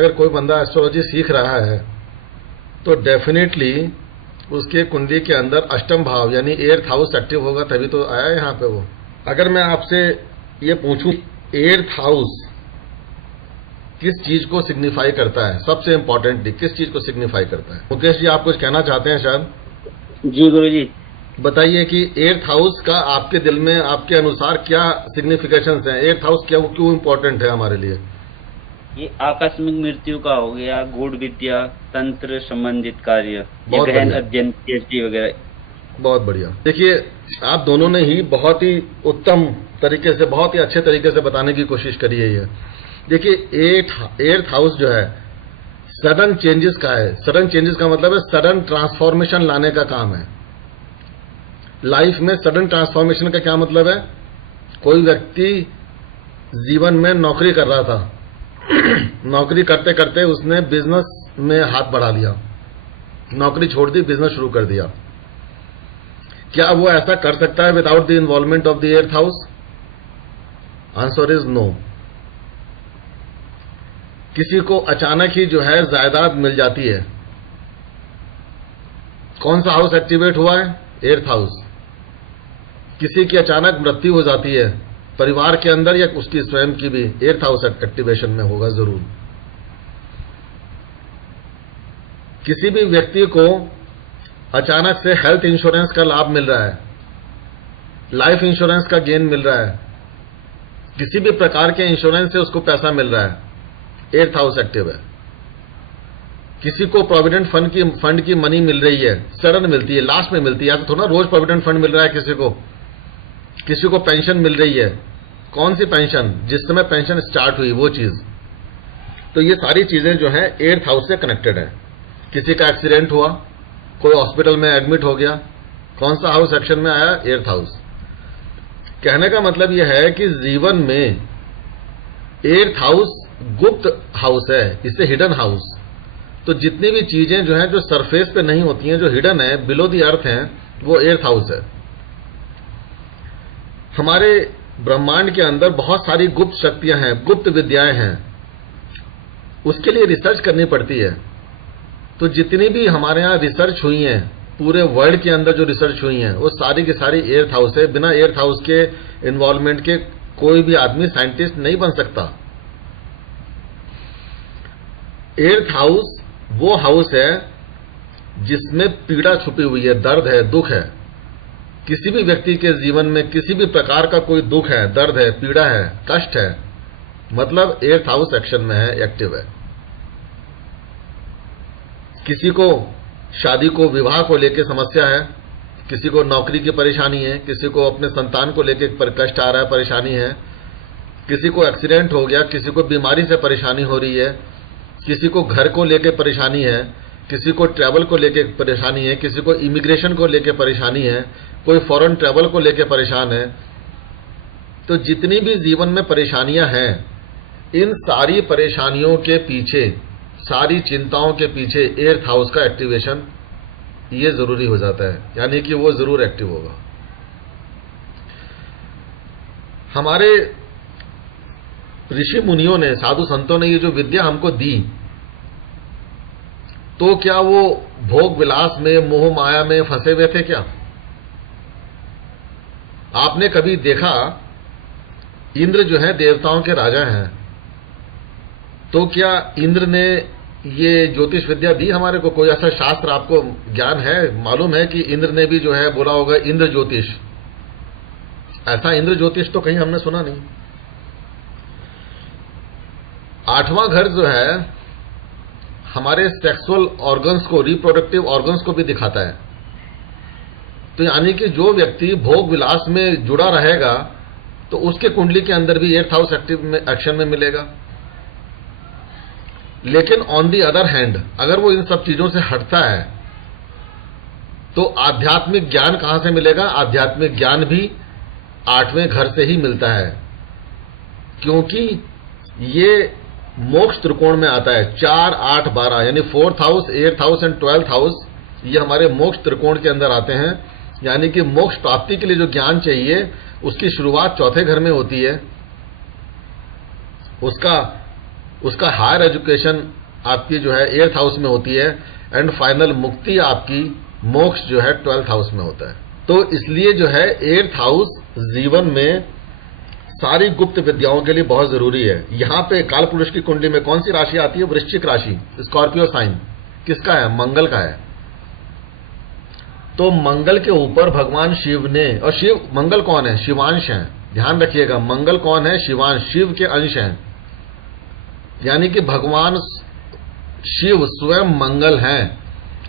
अगर कोई बंदा एस्ट्रोलॉजी सीख रहा है तो डेफिनेटली उसके कुंडली के अंदर अष्टम भाव यानी 8th हाउस एक्टिव होगा, तभी तो आया यहाँ पे वो। अगर मैं आपसे ये पूछूं 8th हाउस किस चीज को सिग्निफाई करता है, सबसे इंपॉर्टेंटली किस चीज को सिग्निफाई करता है? मुकेश जी, आप कुछ कहना चाहते हैं शायद? जी गुरु जी, बताइए कि 8th हाउस का आपके दिल में आपके अनुसार क्या सिग्निफिकेशंस हैं? 8th हाउस क्यों इंपॉर्टेंट है हमारे लिए? ये आकस्मिक मृत्यु का हो गया, गूढ़ विद्या, तंत्र संबंधित कार्य, या बहुत गहन बढ़िया। अध्ययन, पीएचडी वगैरह। बहुत बढ़िया। देखिए, आप दोनों ने ही बहुत ही उत्तम तरीके से, बहुत ही अच्छे तरीके से बताने की कोशिश करी है ये। देखिए, 8th हाउस जो है सडन चेंजेस का है। सडन चेंजेस का मतलब है सडन ट्रांसफॉर्मेशन लाने का काम है लाइफ में। सडन ट्रांसफॉर्मेशन का क्या मतलब है? कोई व्यक्ति जीवन में नौकरी कर रहा था नौकरी करते करते उसने बिजनेस में हाथ बढ़ा लिया, नौकरी छोड़ दी, बिजनेस शुरू कर दिया। क्या वो ऐसा कर सकता है without the involvement of the 8th house? Answer is no. किसी को अचानक ही जो है जायदाद मिल जाती है, कौन सा हाउस एक्टिवेट हुआ है? 8th house. किसी की अचानक मृत्यु हो जाती है परिवार के अंदर या उसकी स्वयं की भी 8th हाउस एक्टिवेशन में होगा जरूर। किसी भी व्यक्ति को अचानक से हेल्थ इंश्योरेंस का लाभ मिल रहा है, लाइफ इंश्योरेंस का गेन मिल रहा है, किसी भी प्रकार के इंश्योरेंस से उसको पैसा मिल रहा है, 8th हाउस एक्टिव है। किसी को प्रोविडेंट फंड की मनी मिल रही है, सडन मिलती है, लास्ट में मिलती है, या तो थोड़ा रोज प्रोविडेंट फंड मिल रहा है किसी को पेंशन मिल रही है। कौन सी पेंशन? जिस समय पेंशन स्टार्ट हुई वो चीज। तो ये सारी चीजें जो हैं 8th हाउस से कनेक्टेड है। किसी का एक्सीडेंट हुआ, कोई हॉस्पिटल में एडमिट हो गया, कौन सा हाउस एक्शन में आया? 8th house. कहने का मतलब यह है कि जीवन में 8th हाउस गुप्त हाउस है, इसे हिडन हाउस। तो जितनी भी चीजें जो हैं जो सरफेस पे नहीं होती हैं, जो हिडन है, बिलो द अर्थ हैं, वो 8th हाउस है। हमारे ब्रह्मांड के अंदर बहुत सारी गुप्त शक्तियां हैं, गुप्त विद्याएं हैं, उसके लिए रिसर्च करनी पड़ती है। तो जितनी भी हमारे यहां रिसर्च हुई हैं, पूरे वर्ल्ड के अंदर जो रिसर्च हुई हैं, वो सारी की सारी 8th हाउस है। बिना 8th हाउस के इन्वॉल्वमेंट के कोई भी आदमी साइंटिस्ट नहीं बन सकता। 8th हाउस वो हाउस है जिसमें पीड़ा छुपी हुई है, दर्द है, दुख है। किसी भी व्यक्ति के जीवन में किसी भी प्रकार का कोई दुख है, दर्द है, पीड़ा है, कष्ट है, मतलब 8th हाउस एक्शन में है, एक्टिव है। किसी को शादी को, विवाह को लेकर समस्या है, किसी को नौकरी की परेशानी है, किसी को अपने संतान को लेकर कष्ट आ रहा है, परेशानी है, किसी को एक्सीडेंट हो गया, किसी को बीमारी से परेशानी हो रही है, किसी को घर को लेकर परेशानी है, किसी को ट्रैवल को लेकर परेशानी है, किसी को इमिग्रेशन को लेकर परेशानी है, कोई फॉरेन ट्रैवल को लेकर परेशान है। तो जितनी भी जीवन में परेशानियां हैं, इन सारी परेशानियों के पीछे, सारी चिंताओं के पीछे 8th हाउस का एक्टिवेशन ये जरूरी हो जाता है, यानी कि वो जरूर एक्टिव होगा। हमारे ऋषि मुनियों ने, साधु संतों ने ये जो विद्या हमको दी, तो क्या वो भोग विलास में, मोह माया में फंसे हुए थे क्या? आपने कभी देखा, इंद्र जो है देवताओं के राजा हैं, तो क्या इंद्र ने ये ज्योतिष विद्या दी हमारे को? कोई ऐसा शास्त्र आपको ज्ञान है, मालूम है कि इंद्र ने भी जो है बोला होगा इंद्र ज्योतिष? ऐसा इंद्र ज्योतिष तो कहीं हमने सुना नहीं। 8वां घर जो है हमारे सेक्सुअल ऑर्गन्स को, रिप्रोडक्टिव ऑर्गन्स को भी दिखाता है। तो यानी कि जो व्यक्ति भोग विलास में जुड़ा रहेगा तो उसके कुंडली के अंदर भी 8th हाउस एक्शन में मिलेगा। लेकिन ऑन दी अदर हैंड, अगर वो इन सब चीजों से हटता है तो आध्यात्मिक ज्ञान कहां से मिलेगा? आध्यात्मिक ज्ञान भी 8वें घर से ही मिलता है, क्योंकि ये मोक्ष त्रिकोण में आता है। 4, 8, 12 यानी 4th house, 8th house and 12th house, ये हमारे मोक्ष त्रिकोण के अंदर आते हैं। यानी कि मोक्ष प्राप्ति के लिए जो ज्ञान चाहिए उसकी शुरुआत 4थे घर में होती है, उसका उसका हायर एजुकेशन आपकी जो है 8th हाउस में होती है, एंड फाइनल मुक्ति आपकी मोक्ष जो है 12th हाउस में होता है। तो इसलिए जो है 8th हाउस जीवन में सारी गुप्त विद्याओं के लिए बहुत जरूरी है। यहां पे काल पुरुष की कुंडली में कौन सी राशि आती है? वृश्चिक राशि, स्कॉर्पियो साइन। किसका है? मंगल का है। तो मंगल के ऊपर भगवान शिव ने, और शिव, मंगल कौन है? शिवांश है। ध्यान रखिएगा, मंगल कौन है? शिवांश, शिव के अंश हैं। यानी कि भगवान शिव स्वयं मंगल हैं।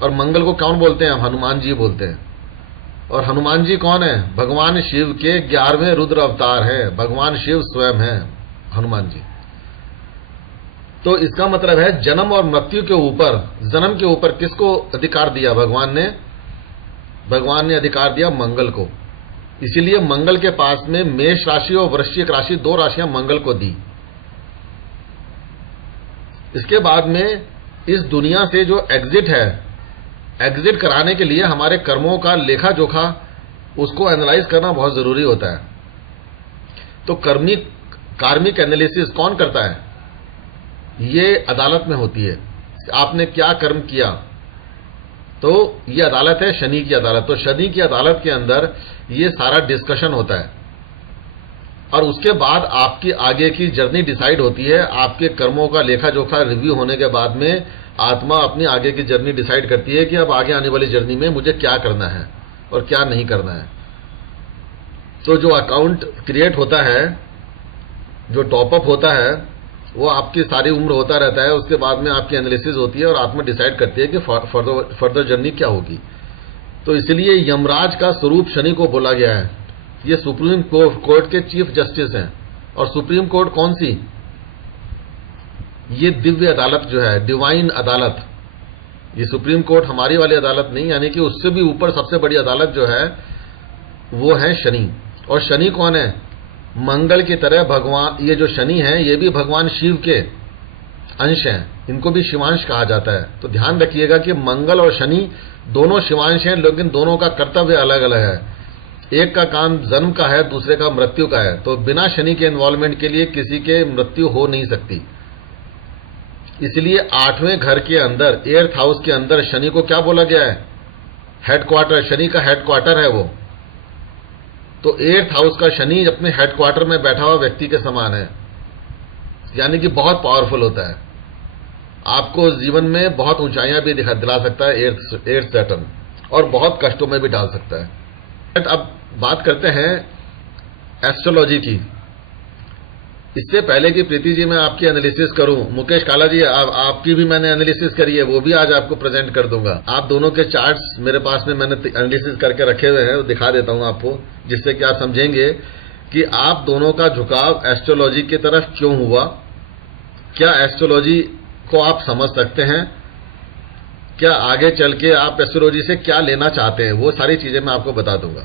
और मंगल को कौन बोलते हैं? हनुमान जी बोलते हैं। और हनुमान जी कौन है? भगवान शिव के 11वें रुद्र अवतार है। भगवान शिव स्वयं है हनुमान जी। तो इसका मतलब है जन्म और मृत्यु के ऊपर, जन्म के ऊपर किसको अधिकार दिया? भगवान ने अधिकार दिया मंगल को। इसीलिए मंगल के पास में मेष राशि और वृश्चिक राशि, 2 राशियां मंगल को दी। इसके बाद में इस दुनिया से जो एग्जिट है, एग्जिट कराने के लिए हमारे कर्मों का लेखा जोखा, उसको एनालाइज करना बहुत जरूरी होता है। तो कार्मिक एनालिसिस कौन करता है? ये अदालत में होती है। आपने क्या कर्म किया, तो ये अदालत है शनि की अदालत। तो शनि की अदालत के अंदर ये सारा डिस्कशन होता है, और उसके बाद आपकी आगे की जर्नी डिसाइड होती है। आपके कर्मों का लेखा जोखा रिव्यू होने के बाद में आत्मा अपनी आगे की जर्नी डिसाइड करती है कि अब आगे आने वाली जर्नी में मुझे क्या करना है और क्या नहीं करना है। तो जो अकाउंट क्रिएट होता है, जो टॉपअप होता है, वो आपकी सारी उम्र होता रहता है। उसके बाद में आपकी एनालिसिस होती है और आत्मा डिसाइड करती है कि फर्दर जर्नी क्या होगी। तो इसलिए यमराज का स्वरूप शनि को बोला गया है। ये सुप्रीम कोर्ट के चीफ जस्टिस हैं। और सुप्रीम कोर्ट कौन सी? ये दिव्य अदालत जो है, डिवाइन अदालत। ये सुप्रीम कोर्ट हमारी वाली अदालत नहीं, यानी कि उससे भी ऊपर सबसे बड़ी अदालत जो है वो है शनि। और शनि कौन है? मंगल की तरह भगवान, ये जो शनि है ये भी भगवान शिव के अंश हैं। इनको भी शिवांश कहा जाता है। तो ध्यान रखिएगा कि मंगल और शनि दोनों शिवांश हैं, लेकिन दोनों का कर्तव्य अलग अलग है। एक का काम जन्म का है, दूसरे का मृत्यु का है। तो बिना शनि के इन्वॉल्वमेंट के लिए किसी के मृत्यु हो नहीं सकती। इसलिए 8वें घर के अंदर, 8th हाउस के अंदर शनि को क्या बोला गया है? हेडक्वार्टर। शनि का हेडक्वार्टर है वो। तो 8th हाउस का शनि अपने हेडक्वार्टर में बैठा हुआ व्यक्ति के समान है, यानी कि बहुत पावरफुल होता है। आपको जीवन में बहुत ऊंचाइयां भी दिला सकता है 8th सैटर्न, और बहुत कष्टों में भी डाल सकता है। अब बात करते हैं एस्ट्रोलॉजी की। इससे पहले कि प्रीति जी मैं आपकी एनालिसिस करूं, मुकेश काला जी आपकी भी मैंने एनालिसिस करी है, वो भी आज आपको प्रेजेंट कर दूंगा। आप दोनों के चार्ट्स मेरे पास में मैंने एनालिसिस करके रखे हुए हैं, वो दिखा देता हूं आपको, जिससे कि आप समझेंगे कि आप दोनों का झुकाव एस्ट्रोलॉजी की तरफ क्यों हुआ, क्या एस्ट्रोलॉजी को आप समझ सकते हैं, क्या आगे चल के आप एस्ट्रोलॉजी से क्या लेना चाहते हैं, वो सारी चीजें मैं आपको बता दूंगा।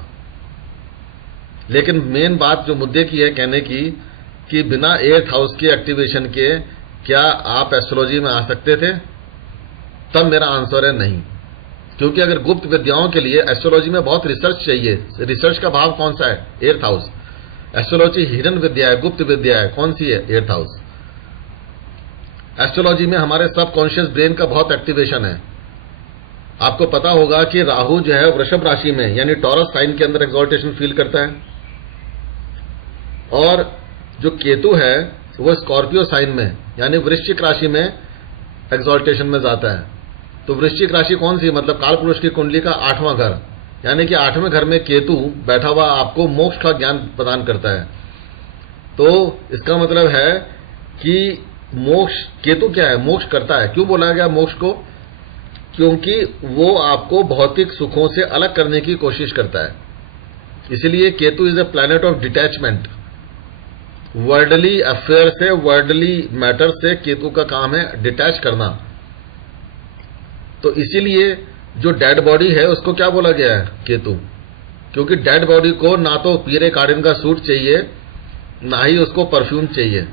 लेकिन मेन बात जो मुद्दे की है कहने की, कि बिना 8th हाउस के एक्टिवेशन के क्या आप एस्ट्रोलॉजी में आ सकते थे? तब मेरा आंसर है नहीं। क्योंकि अगर गुप्त विद्याओं के लिए एस्ट्रोलॉजी में बहुत रिसर्च चाहिए। रिसर्च का भाव कौन सा है? 8th house. एस्ट्रोलॉजी हिडन विद्या है, गुप्त विद्या है, कौन सी है? 8th house. एस्ट्रोलॉजी में हमारे सबकॉन्शियस ब्रेन का बहुत एक्टिवेशन है। आपको पता होगा कि राहु जो है वृषभ राशि में, यानी टॉरस साइन के अंदर एक्सॉल्टेशन फील करता है, और जो केतु है वो स्कॉर्पियो साइन में, यानी वृश्चिक राशि में एक्सॉल्टेशन में जाता है। तो वृश्चिक राशि कौन सी? मतलब काल पुरुष की कुंडली का 8वां घर, यानी कि 8वें घर में केतु बैठा हुआ आपको मोक्ष का ज्ञान प्रदान करता है। तो इसका मतलब है कि मोक्ष, केतु क्या है? मोक्ष करता है। क्यों बोला गया मोक्ष को? क्योंकि वो आपको भौतिक सुखों से अलग करने की कोशिश करता है। इसलिए Ketu is a planet of detachment. Worldly affair से, वर्ल्डली मैटर से केतु का काम है डिटैच करना। तो इसीलिए जो डेड बॉडी है उसको क्या बोला गया है? केतु। क्योंकि डेड बॉडी को ना तो पीले कालीन का सूट चाहिए, ना ही उसको परफ्यूम चाहिए।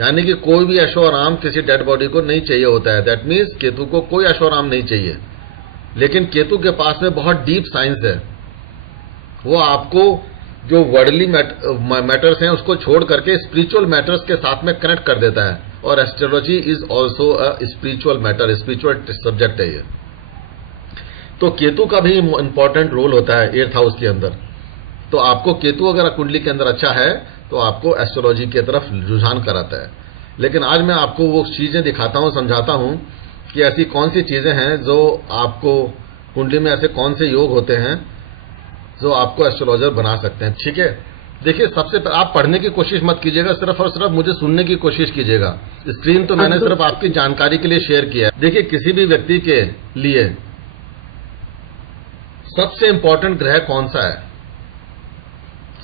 यानी कि कोई भी ऐशो आराम किसी डेड बॉडी को नहीं चाहिए होता है। दैट मीन्स केतु को कोई ऐशो आराम नहीं चाहिए। लेकिन केतु के पास में बहुत डीप साइंस है। वो आपको जो वर्ल्डली मैटर्स हैं उसको छोड़ करके स्पिरिचुअल मैटर्स के साथ में कनेक्ट कर देता है, और astrology is also a spiritual matter, spiritual subject है ये। तो केतु का भी इंपॉर्टेंट रोल होता है 8th हाउस के अंदर। तो आपको केतु अगर कुंडली के अंदर अच्छा है तो आपको एस्ट्रोलॉजी की तरफ रुझान कराता है। लेकिन आज मैं आपको वो चीजें दिखाता हूं, समझाता हूं कि ऐसी कौन सी चीजें हैं जो आपको कुंडली में, ऐसे कौन से योग होते हैं जो आपको एस्ट्रोलॉजर बना सकते हैं। ठीक है, देखिए सबसे पहले आप पढ़ने की कोशिश मत कीजिएगा, सिर्फ और सिर्फ मुझे सुनने की कोशिश कीजिएगा। स्क्रीन तो मैंने सिर्फ आपकी जानकारी के लिए शेयर किया है। देखिए किसी भी व्यक्ति के लिए सबसे इंपॉर्टेंट ग्रह कौन सा है?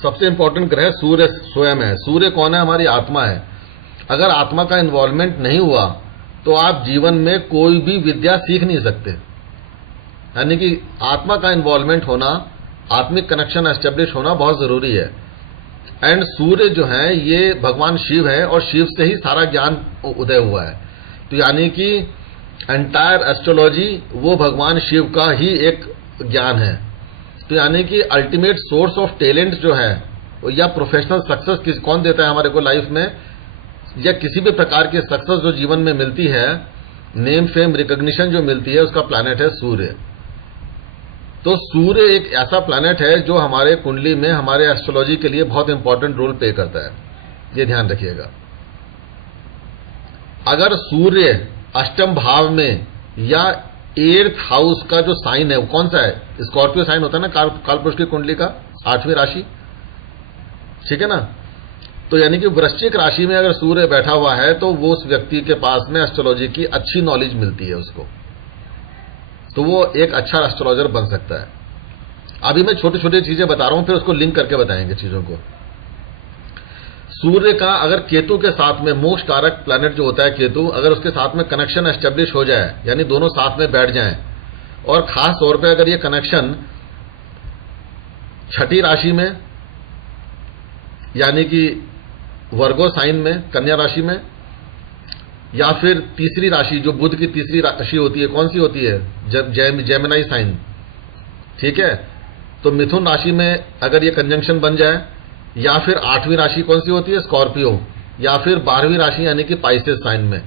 सबसे इंपॉर्टेंट ग्रह सूर्य स्वयं है। सूर्य कौन है? हमारी आत्मा है। अगर आत्मा का इन्वॉल्वमेंट नहीं हुआ तो आप जीवन में कोई भी विद्या सीख नहीं सकते। यानी कि आत्मा का इन्वॉल्वमेंट होना, आत्मिक कनेक्शन एस्टेब्लिश होना बहुत जरूरी है। एंड सूर्य जो है ये भगवान शिव है और शिव से ही सारा ज्ञान उदय हुआ है। तो यानी कि एंटायर एस्ट्रोलॉजी वो भगवान शिव का ही एक ज्ञान है। तो यानी कि अल्टीमेट सोर्स ऑफ टैलेंट जो है या प्रोफेशनल सक्सेस कौन देता है हमारे को लाइफ में, या किसी भी प्रकार की सक्सेस जो जीवन में मिलती है, नेम फेम रिकॉग्निशन जो मिलती है, उसका प्लैनेट है सूर्य। तो सूर्य एक ऐसा प्लैनेट है जो हमारे कुंडली में, हमारे एस्ट्रोलॉजी के लिए बहुत इंपॉर्टेंट रोल प्ले करता है। ये ध्यान रखिएगा। अगर सूर्य अष्टम भाव में या 8th हाउस का जो साइन है वो कौन सा है? स्कॉर्पियो साइन होता है ना कालपुरुष की कुंडली का 8वीं राशि, ठीक है ना। तो यानी कि वृश्चिक राशि में अगर सूर्य बैठा हुआ है तो वो उस व्यक्ति के पास में एस्ट्रोलॉजी की अच्छी नॉलेज मिलती है उसको, तो वो एक अच्छा एस्ट्रोलॉजर बन सकता है। अभी मैं छोटी छोटी चीजें बता रहा हूं, फिर उसको लिंक करके बताएंगे चीजों को। सूर्य का अगर केतु के साथ में, मोक्ष कारक प्लैनेट जो होता है केतु, अगर उसके साथ में कनेक्शन एस्टेब्लिश हो जाए, यानी दोनों साथ में बैठ जाएं, और खास तौर पे अगर ये कनेक्शन छठी राशि में, यानी कि वर्गो साइन में, कन्या राशि में, या फिर तीसरी राशि जो बुध की तीसरी राशि होती है, कौन सी होती है? जेमिनी साइन, ठीक है। तो मिथुन राशि में अगर ये कंजंक्शन बन जाए, या फिर 8वीं राशि कौन सी होती है? स्कॉर्पियो, या फिर 12वीं राशि यानी कि पाइसेस साइन में,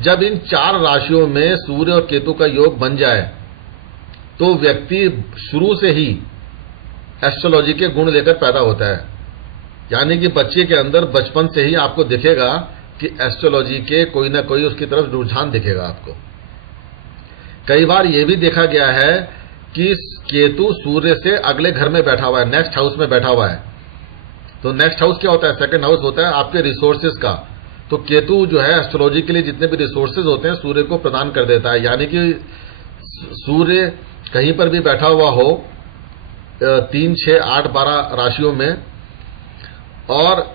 जब इन 4 राशियों में सूर्य और केतु का योग बन जाए तो व्यक्ति शुरू से ही एस्ट्रोलॉजी के गुण लेकर पैदा होता है। यानी कि बच्चे के अंदर बचपन से ही आपको दिखेगा कि एस्ट्रोलॉजी के कोई ना कोई उसकी तरफ रुझान दिखेगा आपको। कई बार यह भी देखा गया है कि केतु सूर्य से अगले घर में बैठा हुआ है, नेक्स्ट हाउस में बैठा हुआ है। तो नेक्स्ट हाउस क्या होता है? सेकंड हाउस होता है आपके रिसोर्सेज का। तो केतु जो है एस्ट्रोलॉजी के लिए जितने भी रिसोर्सेज होते हैं सूर्य को प्रदान कर देता है। यानी कि सूर्य कहीं पर भी बैठा हुआ हो 3, 6, 8, 12 राशियों में, और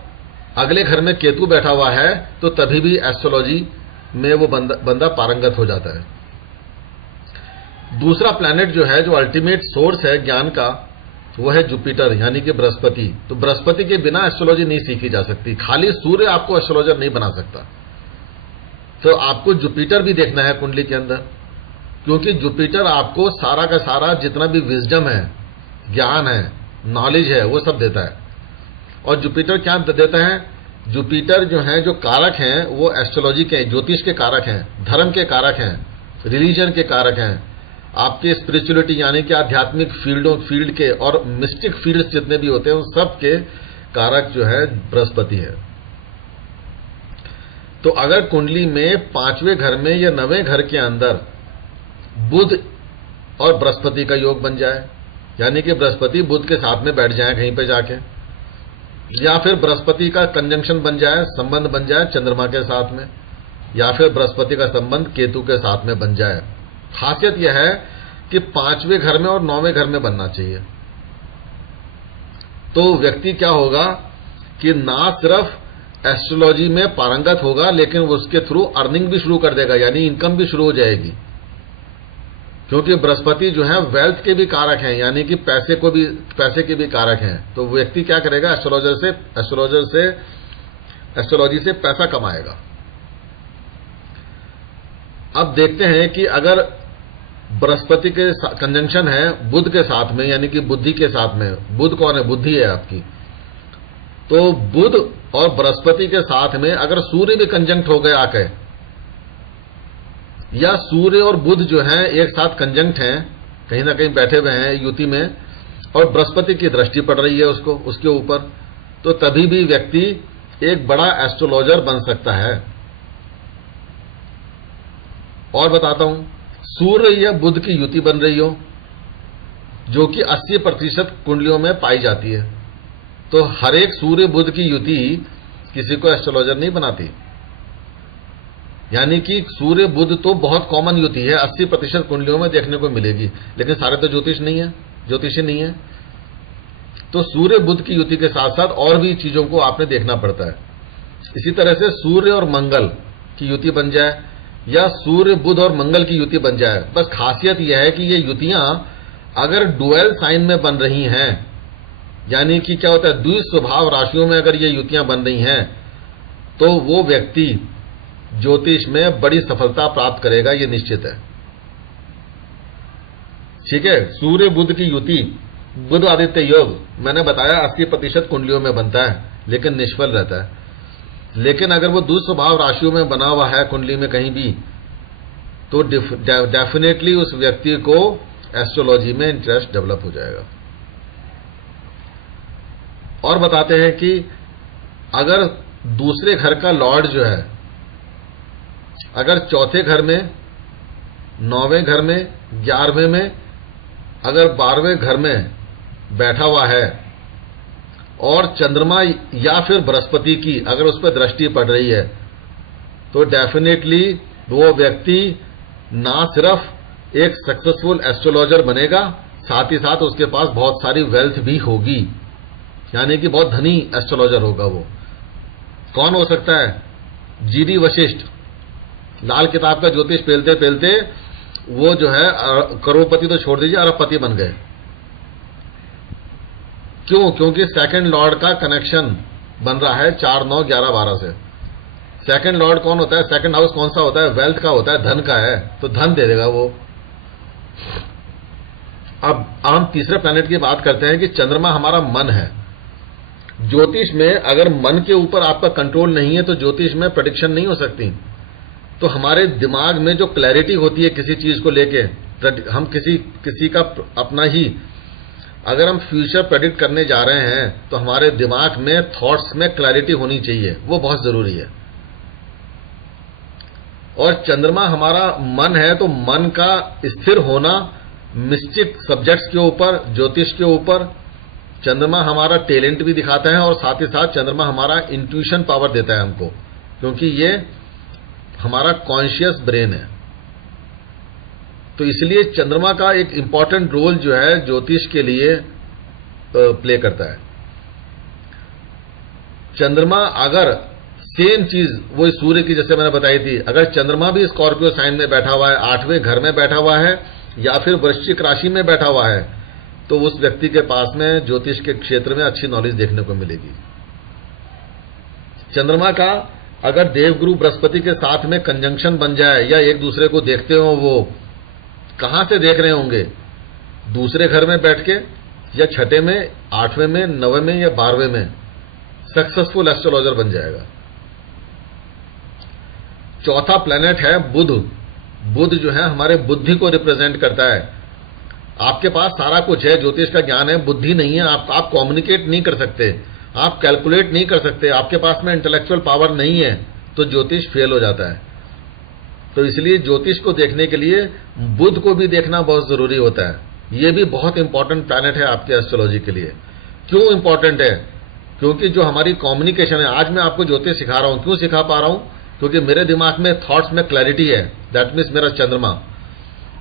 अगले घर में केतु बैठा हुआ है, तो तभी भी एस्ट्रोलॉजी में वो बंदा पारंगत हो जाता है। दूसरा प्लैनेट जो है, जो अल्टीमेट सोर्स है ज्ञान का, वो है जुपिटर यानी कि बृहस्पति। तो बृहस्पति के बिना एस्ट्रोलॉजी नहीं सीखी जा सकती। खाली सूर्य आपको एस्ट्रोलॉजर नहीं बना सकता। तो आपको जुपिटर भी देखना है कुंडली के अंदर, क्योंकि जुपिटर आपको सारा का सारा जितना भी विजडम है, ज्ञान है, नॉलेज है, वो सब देता है। और जुपिटर क्या देता है? जुपिटर जो है, जो कारक हैं, वो एस्ट्रोलॉजी के, ज्योतिष के कारक हैं, धर्म के कारक हैं, रिलीजन के कारक हैं, आपके स्पिरिचुअलिटी यानी कि आध्यात्मिक फील्ड के और मिस्टिक फील्ड्स जितने भी होते हैं उन सब के कारक जो है बृहस्पति है। तो अगर कुंडली में 5वें घर में या 9वें घर के अंदर बुध और बृहस्पति का योग बन जाए, यानी कि बृहस्पति बुध के साथ में बैठ जाए कहीं पे जाके, या फिर बृहस्पति का कंजंक्शन बन जाए, संबंध बन जाए चंद्रमा के साथ में, या फिर बृहस्पति का संबंध केतु के साथ में बन जाए। खासियत यह है कि 5वें घर में और 9वें घर में बनना चाहिए। तो व्यक्ति क्या होगा कि ना सिर्फ एस्ट्रोलॉजी में पारंगत होगा, लेकिन उसके थ्रू अर्निंग भी शुरू कर देगा, यानी इनकम भी शुरू हो जाएगी। क्योंकि बृहस्पति जो है वेल्थ के भी कारक हैं, यानी कि पैसे के भी कारक हैं। तो व्यक्ति क्या करेगा? एस्ट्रोलॉजी से पैसा कमाएगा। अब देखते हैं कि अगर बृहस्पति के कंजंक्शन है बुध के साथ में, यानी कि बुद्धि के साथ में, बुध कौन है? बुद्धि है आपकी। तो बुध और बृहस्पति के साथ में अगर सूर्य भी कंजंक्ट हो गए आके, या सूर्य और बुध जो हैं एक साथ कंजंक्ट हैं, कहीं ना कहीं बैठे हुए हैं युति में, और बृहस्पति की दृष्टि पड़ रही है उसके ऊपर, तो तभी भी व्यक्ति एक बड़ा एस्ट्रोलॉजर बन सकता है। और बताता हूं, सूर्य या बुध की युति बन रही हो, जो कि 80% कुंडलियों में पाई जाती है, तो हर एक सूर्य बुध की युति किसी को एस्ट्रोलॉजर नहीं बनाती। यानी कि सूर्य बुध तो बहुत कॉमन युति है, 80% कुंडलियों में देखने को मिलेगी, लेकिन सारे तो ज्योतिषी नहीं है। तो सूर्य बुध की युति के साथ साथ और भी चीजों को आपने देखना पड़ता है। इसी तरह से सूर्य और मंगल की युति बन जाए, या सूर्य बुध और मंगल की युति बन जाए। बस खासियत यह है कि ये युतियां अगर डुअल साइन में बन रही हैं, यानी कि क्या होता है, द्विस्वभाव राशियों में अगर ये युतियां बन रही हैं, तो वो व्यक्ति ज्योतिष में बड़ी सफलता प्राप्त करेगा, ये निश्चित है। ठीक है, सूर्य बुध की युति, बुध आदित्य योग, मैंने बताया 80% कुंडलियों में बनता है, लेकिन निष्फल रहता है। लेकिन अगर वो दुस्वभाव राशियों में बना हुआ है कुंडली में कहीं भी, तो डेफिनेटली उस व्यक्ति को एस्ट्रोलॉजी में इंटरेस्ट डेवलप हो जाएगा। और बताते हैं कि अगर दूसरे घर का लॉर्ड जो है, अगर चौथे घर में, 9वें घर में, 11वें में, अगर 12वें घर में बैठा हुआ है, और चंद्रमा या फिर बृहस्पति की अगर उस पर दृष्टि पड़ रही है, तो डेफिनेटली वो व्यक्ति ना सिर्फ एक सक्सेसफुल एस्ट्रोलॉजर बनेगा, साथ ही साथ उसके पास बहुत सारी वेल्थ भी होगी, यानी कि बहुत धनी एस्ट्रोलॉजर होगा वो। कौन हो सकता है? जीडी वशिष्ठ, लाल किताब का ज्योतिष पेलते पेलते वो जो है करोड़पति तो छोड़ दीजिए, अरबपति बन गए। क्यों? क्योंकि सेकंड लॉर्ड का कनेक्शन बन रहा है 4, 9, 11, 12 से। सेकंड लॉर्ड कौन होता है? सेकंड हाउस कौन सा होता है? वेल्थ का होता है, धन का है, तो धन दे देगा वो। अब हम तीसरे प्लैनेट की बात करते हैं कि चंद्रमा हमारा मन है। ज्योतिष में अगर मन के ऊपर आपका कंट्रोल नहीं है, तो ज्योतिष में प्रेडिक्शन नहीं हो सकती। तो हमारे दिमाग में जो क्लैरिटी होती है किसी चीज को लेके, हम किसी का अपना ही अगर हम फ्यूचर प्रेडिक्ट करने जा रहे हैं, तो हमारे दिमाग में थॉट्स में क्लैरिटी होनी चाहिए, वो बहुत जरूरी है। और चंद्रमा हमारा मन है, तो मन का स्थिर होना मिस्टिक सब्जेक्ट्स के ऊपर, ज्योतिष के ऊपर, चंद्रमा हमारा टैलेंट भी दिखाता है, और साथ ही साथ चंद्रमा हमारा इंट्यूशन पावर देता है हमको, क्योंकि ये हमारा कॉन्शियस ब्रेन है। तो इसलिए चंद्रमा का एक इंपॉर्टेंट रोल जो है ज्योतिष के लिए प्ले करता है। चंद्रमा अगर सेम चीज वो सूर्य की जैसे मैंने बताई थी, अगर चंद्रमा भी स्कॉर्पियो साइन में बैठा हुआ है, 8वें घर में बैठा हुआ है, या फिर वृश्चिक राशि में बैठा हुआ है, तो उस व्यक्ति के पास में ज्योतिष के क्षेत्र में अच्छी नॉलेज देखने को मिलेगी। चंद्रमा का अगर देवगुरु बृहस्पति के साथ में कंजंक्शन बन जाए, या एक दूसरे को देखते हो, वो कहां से देख रहे होंगे? दूसरे घर में बैठ के, या 6ठे में, 8वें में, 9वें में, या 12वें में सक्सेसफुल एस्ट्रोलॉजर बन जाएगा। चौथा प्लैनेट है बुध। बुध जो है हमारे बुद्धि को रिप्रेजेंट करता है। आपके पास सारा कुछ है, ज्योतिष का ज्ञान है, बुद्धि नहीं है, आप कम्युनिकेट नहीं कर सकते, आप कैलकुलेट नहीं कर सकते, आपके पास में इंटेलेक्चुअल पावर नहीं है, तो ज्योतिष फेल हो जाता है। तो इसलिए ज्योतिष को देखने के लिए बुध को भी देखना बहुत जरूरी होता है। यह भी बहुत इंपॉर्टेंट प्लैनेट है आपके एस्ट्रोलॉजी के लिए। क्यों इंपॉर्टेंट है? क्योंकि जो हमारी कम्युनिकेशन है, आज मैं आपको ज्योतिष सिखा रहा हूं, क्यों सिखा पा रहा हूं? क्योंकि मेरे दिमाग में थॉट्स में क्लैरिटी है, दैट मीन्स मेरा चंद्रमा।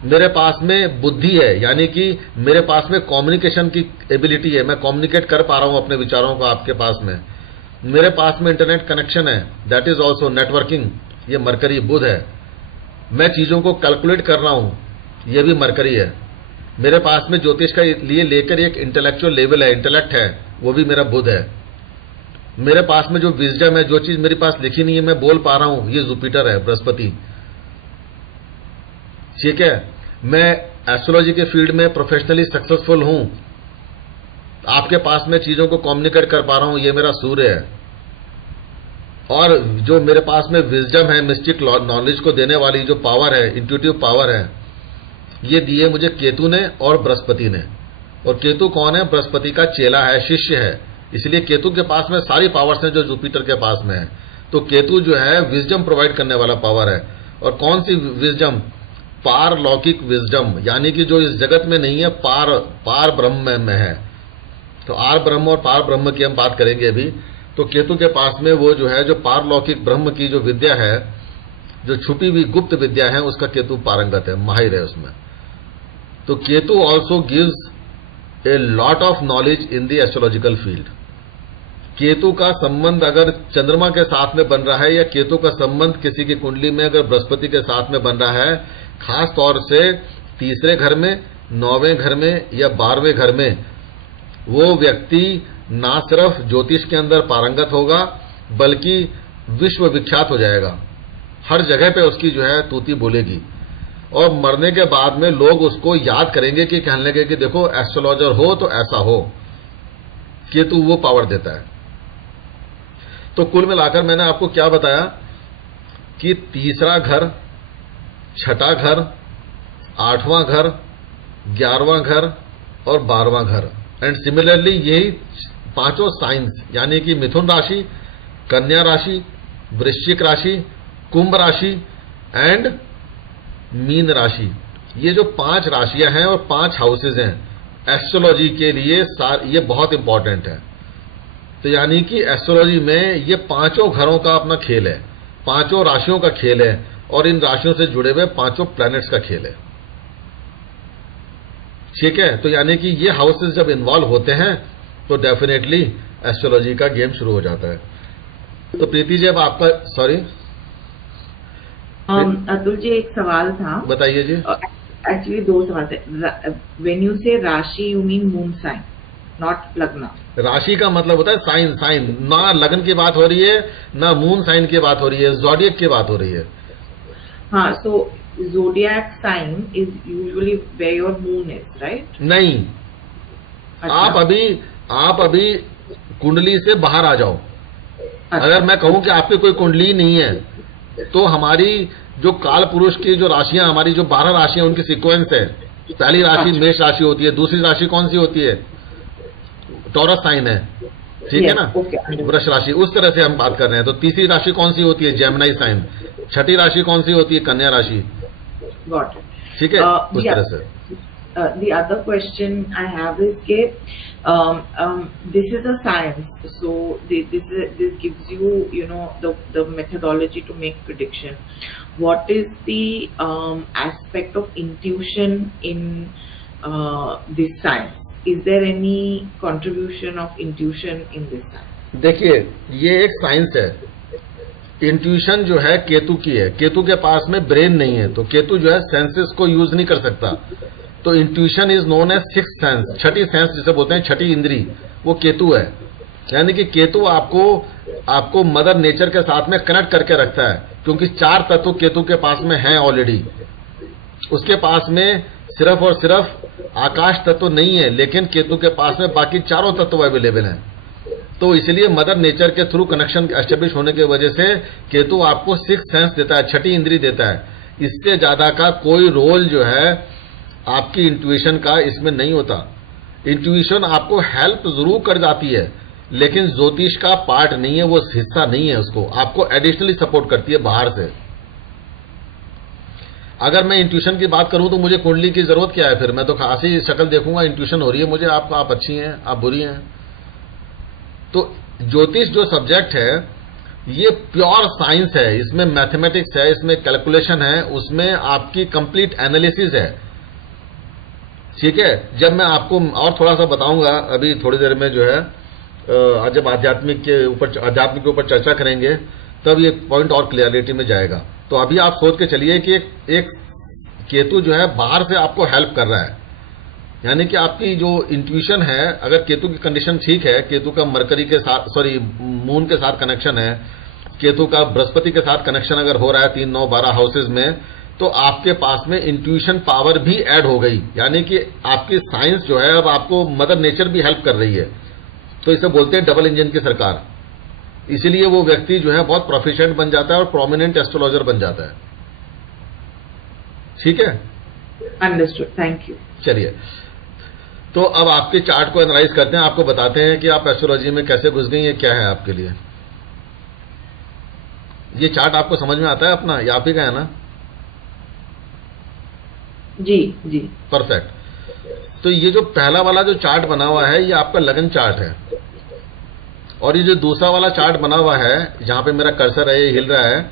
मेरे पास में बुद्धि है, यानी कि मेरे पास में कम्युनिकेशन की एबिलिटी है, मैं कम्युनिकेट कर पा रहा हूं अपने विचारों को आपके पास में। मेरे पास में इंटरनेट कनेक्शन है, दैट इज ऑल्सो नेटवर्किंग, ये मरकरी बुध है। मैं चीजों को कैलकुलेट कर रहा हूं, यह भी मरकरी है। मेरे पास में ज्योतिष का लिए लेकर एक इंटेलेक्चुअल लेवल है, इंटेलेक्ट है, वो भी मेरा बुध है। मेरे पास में जो विजडम है, जो चीज मेरे पास लिखी नहीं है, मैं बोल पा रहा हूं, ये जुपिटर है, बृहस्पति। ठीक है, मैं एस्ट्रोलॉजी के फील्ड में प्रोफेशनली सक्सेसफुल हूं, आपके पास में चीजों को कम्युनिकेट कर पा रहा हूं, ये मेरा सूर्य है। और जो मेरे पास में विजडम है, मिस्टिक नॉलेज को देने वाली जो पावर है, इंट्यूटिव पावर है, ये दिए मुझे केतु ने और बृहस्पति ने। और केतु कौन है? बृहस्पति का चेला है, शिष्य है। इसलिए केतु के पास में सारी पावर्स हैं जो जुपिटर के पास में है। तो केतु जो है विजडम प्रोवाइड करने वाला पावर है। और कौन सी विजडम? पारलौकिक विजडम, यानी कि जो इस जगत में नहीं है, पार ब्रह्म में है। तो आर ब्रह्म और पार ब्रह्म की हम बात करेंगे अभी। तो केतु के पास में वो जो है, जो पारलौकिक ब्रह्म की जो विद्या है, जो छुपी हुई गुप्त विद्या है, उसका केतु पारंगत है, माहिर है उसमें। तो Ketu also gives a lot of knowledge in the astrological field. Ketu का संबंध अगर चंद्रमा के साथ में बन रहा है, या केतु का संबंध किसी की कुंडली में अगर बृहस्पति के साथ में बन रहा है, खास तौर से तीसरे घर में, 9वें घर में या 12वें घर में, वो व्यक्ति ना सिर्फ ज्योतिष के अंदर पारंगत होगा, बल्कि विश्व विख्यात हो जाएगा। हर जगह पे उसकी जो है तूती बोलेगी। और मरने के बाद में लोग उसको याद करेंगे कि कहने लगे कि देखो एस्ट्रोलॉजर हो तो ऐसा हो। केतु वो पावर देता है। तो कुल मिलाकर मैंने आपको क्या बताया कि तीसरा घर, छठा घर, 8वां घर, 11वां घर और 12वां घर, एंड सिमिलरली यही पांचों साइंस, यानी कि मिथुन राशि, कन्या राशि, वृश्चिक राशि, कुंभ राशि एंड मीन राशि, ये जो 5 राशियां हैं और 5 हाउसेज हैं एस्ट्रोलॉजी के लिए, ये बहुत इंपॉर्टेंट है। तो यानी कि एस्ट्रोलॉजी में ये पांचों घरों का अपना खेल है, पांचों राशियों का खेल है, और इन राशियों से जुड़े हुए पांचों प्लैनेट्स का खेल है। ठीक है? तो यानी कि ये हाउसेस जब इन्वॉल्व होते हैं तो डेफिनेटली एस्ट्रोलॉजी का गेम शुरू हो जाता है। तो प्रीति जी, अब आपका, सॉरी अतुल जी, एक सवाल था, बताइए जी। एक्चुअली 2 सवाल थे। व्हेन यू से राशि, you mean moon sign, not लग्न? राशि का मतलब होता है साइन। साइन, ना लगन की बात हो रही है, ना मून साइन की बात हो रही है, ज़ोडिएक की बात हो रही है। हाँ, सो zodiac sign is usually where your moon is, right? नहीं, अच्छा। आप अभी कुंडली से बाहर आ जाओ। अच्छा। अगर मैं कहूं कि आपकी कोई कुंडली नहीं है, तो हमारी जो काल पुरुष की जो राशियां, हमारी जो 12 राशियां, उनकी सीक्वेंस है। पहली राशि अच्छा। मेष राशि होती है, दूसरी राशि कौन सी होती है? टॉरस साइन है, ठीक है ना? वृष राशि। उस तरह से हम बात कर रहे हैं। तो तीसरी राशि कौन सी होती है? Gemini sign. छठी राशि कौन सी होती है? कन्या राशि। Got it. ठीक है, उस तरह से। The other question I have is this is a science, so this gives you, the methodology to make prediction. What is the aspect of intuition in this science? Is there any contribution of intuition in this science? देखिए, ये एक science है। Intuition जो है केतु की है। केतु के पास में ब्रेन नहीं है, तो केतु जो है सेंसेस को यूज नहीं कर सकता। तो intuition is known as 6th sense, छठी सेंस जिसे बोलते हैं, छठी इंद्री, वो केतु है। यानी कि केतु आपको मदर नेचर के साथ में कनेक्ट करके रखता है, क्योंकि 4 तत्व केतु के पास में हैं ऑलरेडी। उसके पास में सिर्फ और सिर्फ आकाश तत्व नहीं है, लेकिन केतु के पास में बाकी चारों तत्व अवेलेबल हैं। तो इसलिए मदर नेचर के थ्रू कनेक्शन एस्टेब्लिश होने की वजह से केतु आपको 6th सेंस देता है, छठी इंद्री देता है। इससे ज्यादा का कोई रोल जो है आपकी इंट्यूशन का इसमें नहीं होता। इंट्यूशन आपको हेल्प जरूर कर जाती है, लेकिन ज्योतिष का पार्ट नहीं है, वो हिस्सा नहीं है। उसको आपको एडिशनली सपोर्ट करती है बाहर से। अगर मैं इंट्यूशन की बात करूं तो मुझे कुंडली की जरूरत क्या है? फिर मैं तो खासी शक्ल देखूंगा, इंट्यूशन हो रही है मुझे, आप अच्छी हैं, आप बुरी हैं। तो ज्योतिष जो सब्जेक्ट है, ये प्योर साइंस है। इसमें मैथमेटिक्स है, इसमें कैलकुलेशन है, उसमें आपकी कंप्लीट एनालिसिस है। ठीक है? जब मैं आपको और थोड़ा सा बताऊंगा अभी थोड़ी देर में, जो है जब अध्यात्म के ऊपर चर्चा करेंगे, तब ये पॉइंट और क्लियरिटी में जाएगा। तो अभी आप सोच के चलिए कि एक केतु जो है बाहर से आपको हेल्प कर रहा है। यानी कि आपकी जो इंट्यूशन है, अगर केतु की कंडीशन ठीक है, केतु का मरकरी के साथ, सॉरी मून के साथ कनेक्शन है, केतु का बृहस्पति के साथ कनेक्शन अगर हो रहा है 3, 9, 12 हाउसेज में, तो आपके पास में इंट्यूशन पावर भी ऐड हो गई, यानी कि आपकी साइंस जो है अब आपको मदर नेचर भी हेल्प कर रही है। तो इसे बोलते हैं डबल इंजन की सरकार। इसीलिए वो व्यक्ति जो है बहुत प्रोफिशिएंट बन जाता है और प्रोमिनेंट एस्ट्रोलॉजर बन जाता है। ठीक है, अंडरस्टूड, थैंक यू। चलिए, तो अब आपके चार्ट को एनालाइज करते हैं, आपको बताते हैं कि आप एस्ट्रोलॉजी में कैसे घुस गई, ये क्या है आपके लिए। ये चार्ट आपको समझ में आता है अपना, ये आप ही का है ना? जी जी, परफेक्ट। तो ये जो पहला वाला जो चार्ट बना हुआ है ये आपका लगन चार्ट है, और ये जो दूसरा वाला चार्ट बना हुआ है जहां पे मेरा कर्सर है, ये हिल रहा है,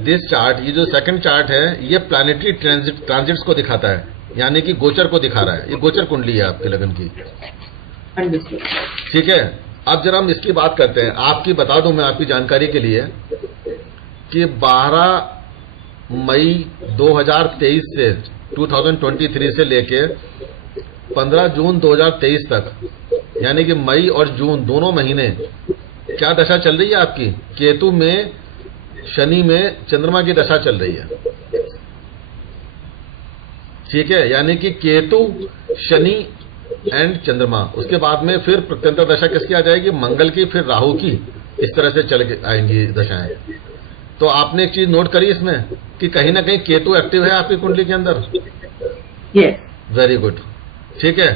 दिस चार्ट, ये जो सेकंड चार्ट है ये प्लैनेटरी ट्रांजिट्स को दिखाता है, यानी कि गोचर को दिखा रहा है। ये गोचर कुंडली है आपके लगन की। अंडरस्टूड। ठीक है, अब जरा हम इसकी बात करते हैं। आपकी बता दूं मैं आपकी जानकारी के लिए कि 12 मई 2023 से 2023 से लेके 15 जून 2023 तक, यानी कि मई और जून दोनों महीने क्या दशा चल रही है आपकी? केतु में, शनि में, चंद्रमा की दशा चल रही है। ठीक है, यानी कि केतु, शनि एंड चंद्रमा। उसके बाद में फिर प्रत्यंतर दशा किसकी आ जाएगी? मंगल की, फिर राहु की। इस तरह से चल आएंगी दशाएं। तो आपने एक चीज नोट करी इसमें कि कहीं ना कहीं केतु एक्टिव है आपकी कुंडली के अंदर। Yes, very good. ठीक है,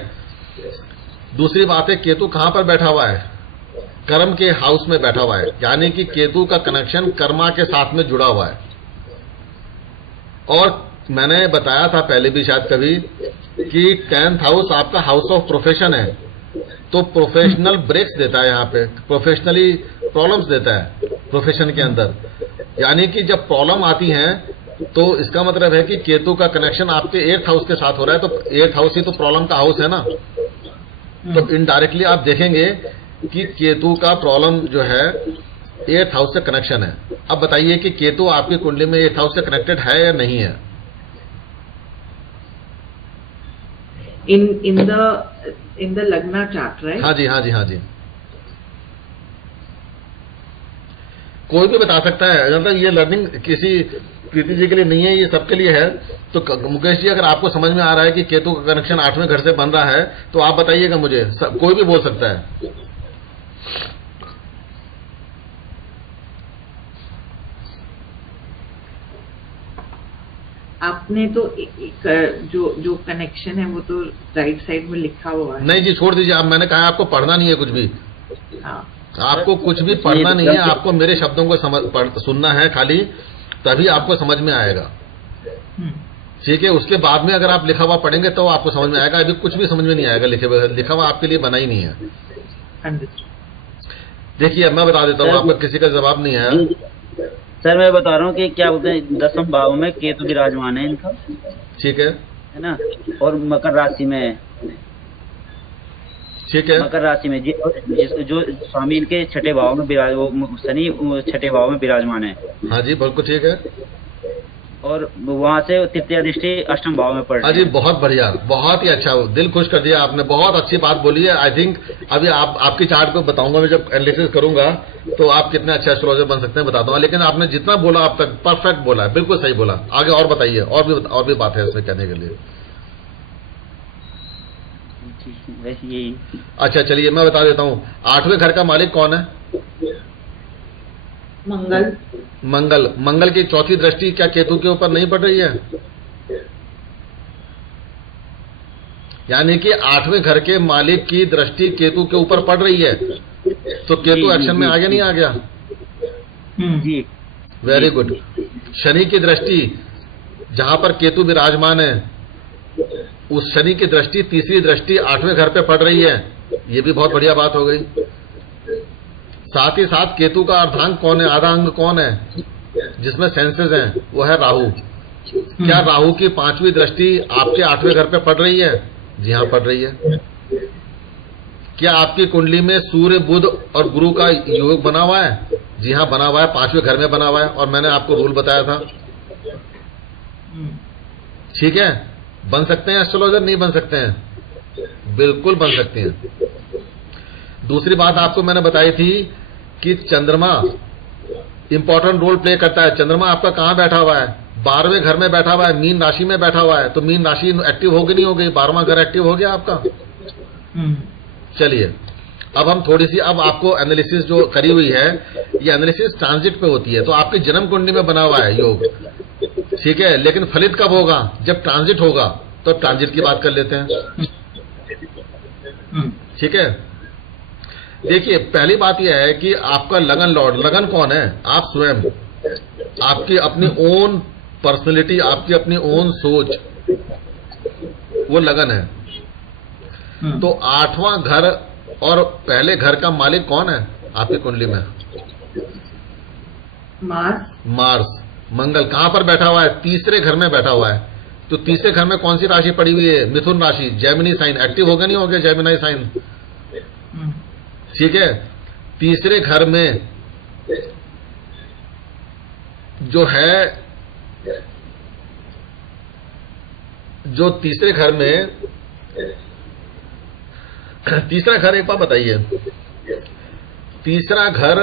दूसरी बात है, केतु कहां पर बैठा हुआ है? कर्म के हाउस में बैठा हुआ है, यानी कि केतु का कनेक्शन कर्मा के साथ में जुड़ा हुआ है। और मैंने बताया था पहले भी शायद कभी कि 10th हाउस आपका हाउस ऑफ प्रोफेशन है, तो प्रोफेशनल ब्रेक्स देता है, यहाँ पे प्रोफेशनली प्रॉब्लम्स देता है प्रोफेशन के अंदर। यानी कि जब प्रॉब्लम आती है तो इसका मतलब है कि केतु का कनेक्शन आपके 8th हाउस के साथ हो रहा है, तो 8th हाउस ही तो प्रॉब्लम का हाउस है ना। तो इनडायरेक्टली आप देखेंगे कि केतु का प्रॉब्लम जो है 8th हाउस से कनेक्शन है। अब बताइए कि केतु आपकी कुंडली में 8th हाउस से कनेक्टेड है या नहीं है? in the Lagna chart, right? हाँ जी, हाँ जी, हाँ जी। कोई भी बता सकता है, मतलब ये लर्निंग किसी प्रीति जी के लिए नहीं है, ये सबके लिए है। तो मुकेश जी, अगर आपको समझ में आ रहा है कि केतु का कनेक्शन 8वें घर से बन रहा है तो आप बताइएगा मुझे, कोई भी बोल सकता है। आपने तो जो कनेक्शन है वो तो राइट साइड में लिखा हुआ है। नहीं जी, छोड़ दीजिए आप, मैंने कहा आपको पढ़ना नहीं है कुछ भी। हाँ, आपको कुछ भी पढ़ना नहीं है, आपको मेरे शब्दों को सुनना है खाली, तभी आपको समझ में आएगा। ठीक है, उसके बाद में अगर आप लिखा हुआ पढ़ेंगे तो आपको समझ में आएगा। अभी कुछ भी समझ में नहीं आएगा, लिखा हुआ आपके लिए बना ही नहीं है। देखिए, मैं बता देता हूँ, आपका किसी का जवाब नहीं आया। सर मैं बता रहा हूँ कि क्या बोलते हैं, 10वें भाव में केतु विराजमान है इनका। ठीक है ना, और मकर राशि में है। ठीक है, मकर राशि में जो स्वामी इनके 6ठे भाव में शनि 6ठे भाव में विराजमान है। हाँ जी, बिल्कुल ठीक है। और वहां से तृतीय दृष्टि 8वें भाव में पड़ रही है। हाँ जी, बहुत बढ़िया, बहुत ही अच्छा, दिल खुश कर दिया आपने, बहुत अच्छी बात बोली है। आई थिंक अभी आपकी चार्ट को बताऊंगा मैं, जब एनालिसिस करूंगा तो आप कितने अच्छे एस्ट्रोलॉजर बन सकते हैं बता दूंगा। लेकिन आपने जितना बोला अब तक परफेक्ट बोला है, बिल्कुल सही बोला। आगे और बताइए, और भी बात है इसमें कहने के लिए। वैसे यही। अच्छा चलिए, मैं बता देता हूँ, 8वें घर का मालिक कौन है? मंगल की चौथी दृष्टि क्या केतु के ऊपर नहीं पड़ रही है? यानी कि 8वें घर के मालिक की दृष्टि केतु के ऊपर पड़ रही है, तो केतु एक्शन में आगे नहीं आ गया? जी, वेरी गुड। शनि की दृष्टि जहां पर केतु विराजमान है, उस शनि की दृष्टि, तीसरी दृष्टि 8वें घर पे पड़ रही है, ये भी बहुत बढ़िया बात हो गई। साथ ही साथ केतु का अर्धांग कौन है, आधा अंग कौन है जिसमें सेंसेस हैं? वो है राहु। क्या राहु की 5वीं दृष्टि आपके 8वें घर पे पड़ रही है? जी हाँ, पड़ रही है। क्या आपकी कुंडली में सूर्य, बुध और गुरु का योग बना हुआ है? जी हाँ, बना हुआ है, 5वें घर में बना हुआ है, और मैंने आपको रूल बताया था। ठीक है, बन सकते हैं एस्ट्रोलॉजर, नहीं बन सकते हैं? बिल्कुल बन सकते हैं। दूसरी बात आपको मैंने बताई थी कि चंद्रमा इंपॉर्टेंट रोल प्ले करता है। चंद्रमा आपका कहां बैठा हुआ है? 12वें घर में बैठा हुआ है, मीन राशि में बैठा हुआ है, तो मीन राशि एक्टिव होगी नहीं हो गई, 12वां घर एक्टिव हो गया आपका। चलिए अब हम थोड़ी सी, अब आपको एनालिसिस जो करी हुई है, ये एनालिसिस ट्रांजिट पे होती है, तो आपकी जन्म कुंडली में बना हुआ है योग, ठीक है, लेकिन फलित कब होगा, जब ट्रांजिट होगा, तो ट्रांजिट की बात कर लेते हैं। ठीक है, देखिए पहली बात यह है कि आपका लगन लॉर्ड, लगन कौन है, आप स्वयं, आपकी अपनी ओन पर्सनैलिटी, आपकी अपनी ओन सोच, वो लगन है। तो 8वां घर और पहले घर का मालिक कौन है आपकी कुंडली में, मार्स, मंगल कहां पर बैठा हुआ है, तीसरे घर में बैठा हुआ है। तो तीसरे घर में कौन सी राशि पड़ी हुई है, मिथुन राशि, जेमिनी साइन एक्टिव हो गया नहीं हो गया, जेमिनी साइन, ठीक है। तीसरे घर में जो है, जो तीसरे घर में, तीसरा घर एक बार बताइए, तीसरा घर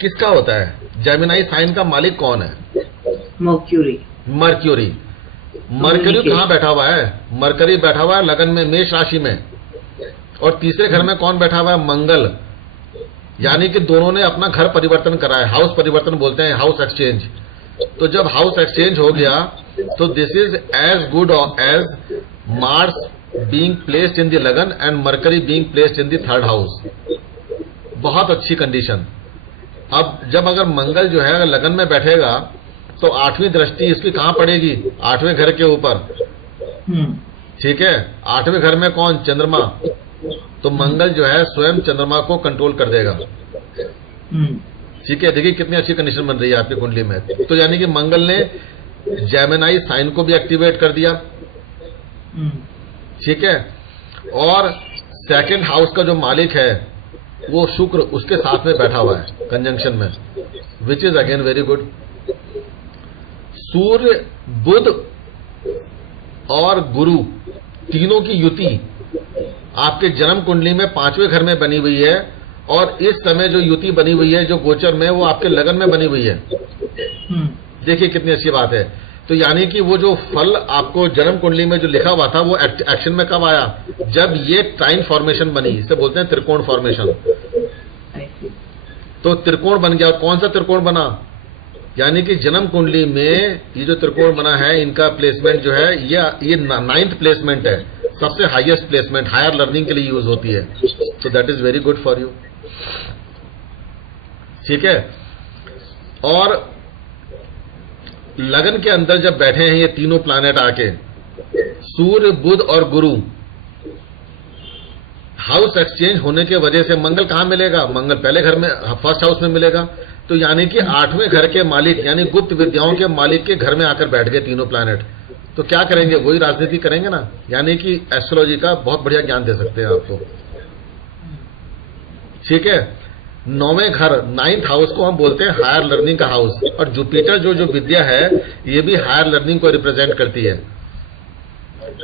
किसका होता है, जेमिनी साइन का मालिक कौन है, मर्क्यूरी। मर्क्यूरी, मर्क्यूरी कहां बैठा हुआ है, मर्क्यूरी बैठा हुआ है लगन में, मेष राशि में, और तीसरे घर में कौन बैठा हुआ है, मंगल, यानी कि दोनों ने अपना घर परिवर्तन करा है, हाउस परिवर्तन बोलते हैं, हाउस एक्सचेंज। तो जब हाउस एक्सचेंज हो गया तो this is as good as Mars being placed in the lagan and Mercury being placed in the third house, बहुत अच्छी कंडीशन। अब जब अगर मंगल जो है अगर लगन में बैठेगा तो 8वीं दृष्टि इसकी कहां पड़ेगी, 8वें घर के ऊपर, ठीक है। 8वें घर में कौन, चंद्रमा, तो मंगल जो है स्वयं चंद्रमा को कंट्रोल कर देगा, ठीक है। देखिए कितनी अच्छी कंडीशन बन रही है आपकी कुंडली में। तो यानी कि मंगल ने जेमिनी साइन को भी एक्टिवेट कर दिया, ठीक है, और सेकंड हाउस का जो मालिक है वो शुक्र उसके साथ में बैठा हुआ है कंजंक्शन में, which is again very good. सूर्य, बुध और गुरु तीनों की युति आपके जन्म कुंडली में 5वें घर में बनी हुई है, और इस समय जो युति बनी हुई है जो गोचर में, वो आपके लगन में बनी हुई है। देखिए कितनी अच्छी बात है। तो यानी कि वो जो फल आपको जन्म कुंडली में जो लिखा हुआ था वो एक्शन में कब आया, जब ये ट्राइन फॉर्मेशन बनी, इसे बोलते हैं त्रिकोण फॉर्मेशन। तो त्रिकोण बन गया, और कौन सा त्रिकोण बना, यानी कि जन्म कुंडली में ये जो त्रिकोण बना है, इनका प्लेसमेंट जो है ये 9th प्लेसमेंट है, सबसे हाईएस्ट प्लेसमेंट, हायर लर्निंग के लिए यूज होती है। तो that is very good for you, ठीक है। और लगन के अंदर जब बैठे हैं ये तीनों प्लैनेट आके, सूर्य, बुध और गुरु, हाउस एक्सचेंज होने के वजह से मंगल कहां मिलेगा, मंगल पहले घर में, फर्स्ट हाउस में मिलेगा। तो यानी कि 8वें घर के मालिक यानी गुप्त विद्याओं के मालिक के घर में आकर बैठ गए तीनों प्लैनेट। तो क्या करेंगे, वही राजनीति करेंगे ना, यानी कि एस्ट्रोलॉजी का बहुत बढ़िया ज्ञान दे सकते हैं आपको, ठीक है। 9वें घर, 9th हाउस को हम बोलते हैं हायर लर्निंग का हाउस, और जुपिटर जो विद्या है ये भी हायर लर्निंग को रिप्रेजेंट करती है।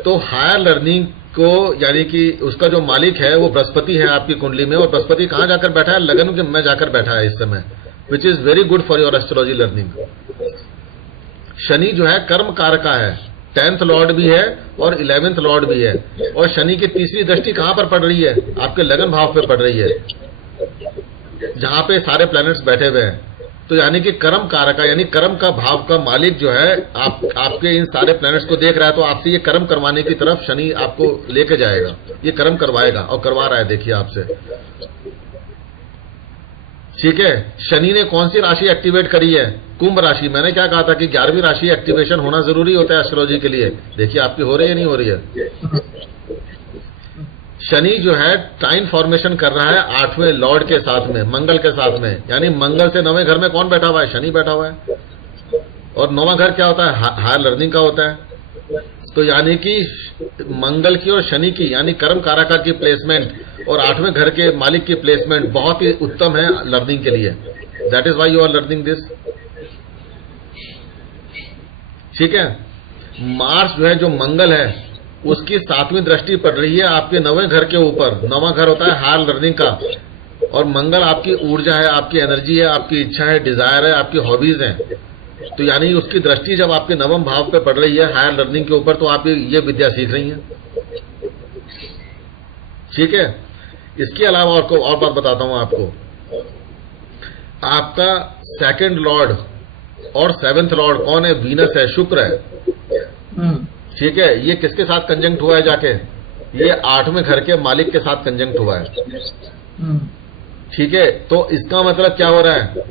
तो हायर लर्निंग को यानी कि उसका जो मालिक है वो बृहस्पति है आपकी कुंडली में, और बृहस्पति कहां जाकर बैठा है, लगन में जाकर बैठा है इस समय, which is very good for your astrology learning. Shani जो है कर्म कारका है, 10th लॉर्ड भी है और 11th लॉर्ड भी है, और शनि की तीसरी दृष्टि कहां पर पड़ रही है, आपके लगन भाव पे पड़ रही है, जहां पे सारे प्लैनेट्स बैठे हुए हैं। तो यानी कि कर्म कारका यानी कर्म का भाव का मालिक जो है आपके इन सारे प्लैनेट्स को देख रहा है, तो आपसे ये कर्म करवाने की तरफ शनि आपको लेके जाएगा, ये कर्म करवाएगा और करवा रहा है, देखिए आपसे, ठीक है। शनि ने कौन सी राशि एक्टिवेट करी है, कुंभ राशि। मैंने क्या कहा था कि 11वीं राशि एक्टिवेशन होना जरूरी होता है एस्ट्रोलॉजी के लिए, देखिए आपकी हो रही है नहीं हो रही है। शनि जो है टाइन फॉर्मेशन कर रहा है 8वें लॉर्ड के साथ में, मंगल के साथ में, यानी मंगल से 9वें घर में कौन बैठा हुआ है, शनि बैठा हुआ है। और 9वां घर क्या होता है, हायर लर्निंग का होता है। तो यानी कि मंगल की और शनि की यानी कर्म कारका की प्लेसमेंट और 8वें घर के मालिक की प्लेसमेंट बहुत ही उत्तम है लर्निंग के लिए। That is why you are learning this, ठीक है। मार्स जो है जो मंगल है उसकी 7वीं दृष्टि पड़ रही है आपके 9वें घर के ऊपर। 9वां घर होता है हायर लर्निंग का, और मंगल आपकी ऊर्जा है, आपकी एनर्जी है, आपकी इच्छा है, डिजायर है, आपकी हॉबीज हैं। तो यानी उसकी दृष्टि जब आपके नवम भाव पे पड़ रही है हायर लर्निंग के ऊपर, तो आप ये विद्या सीख रही हैं। ठीक है। इसके अलावा और बात बताता हूं आपको। आपका सेकंड लॉर्ड और सेवेंथ लॉर्ड कौन है? वीनस है, शुक्र है। ठीक है। ये किसके साथ कंजंक्ट हुआ है जाके? ये 8वें घर के मालिक के साथ कंजंक्ट हुआ है। ठीक है। तो इसका मतलब क्या हो रहा है?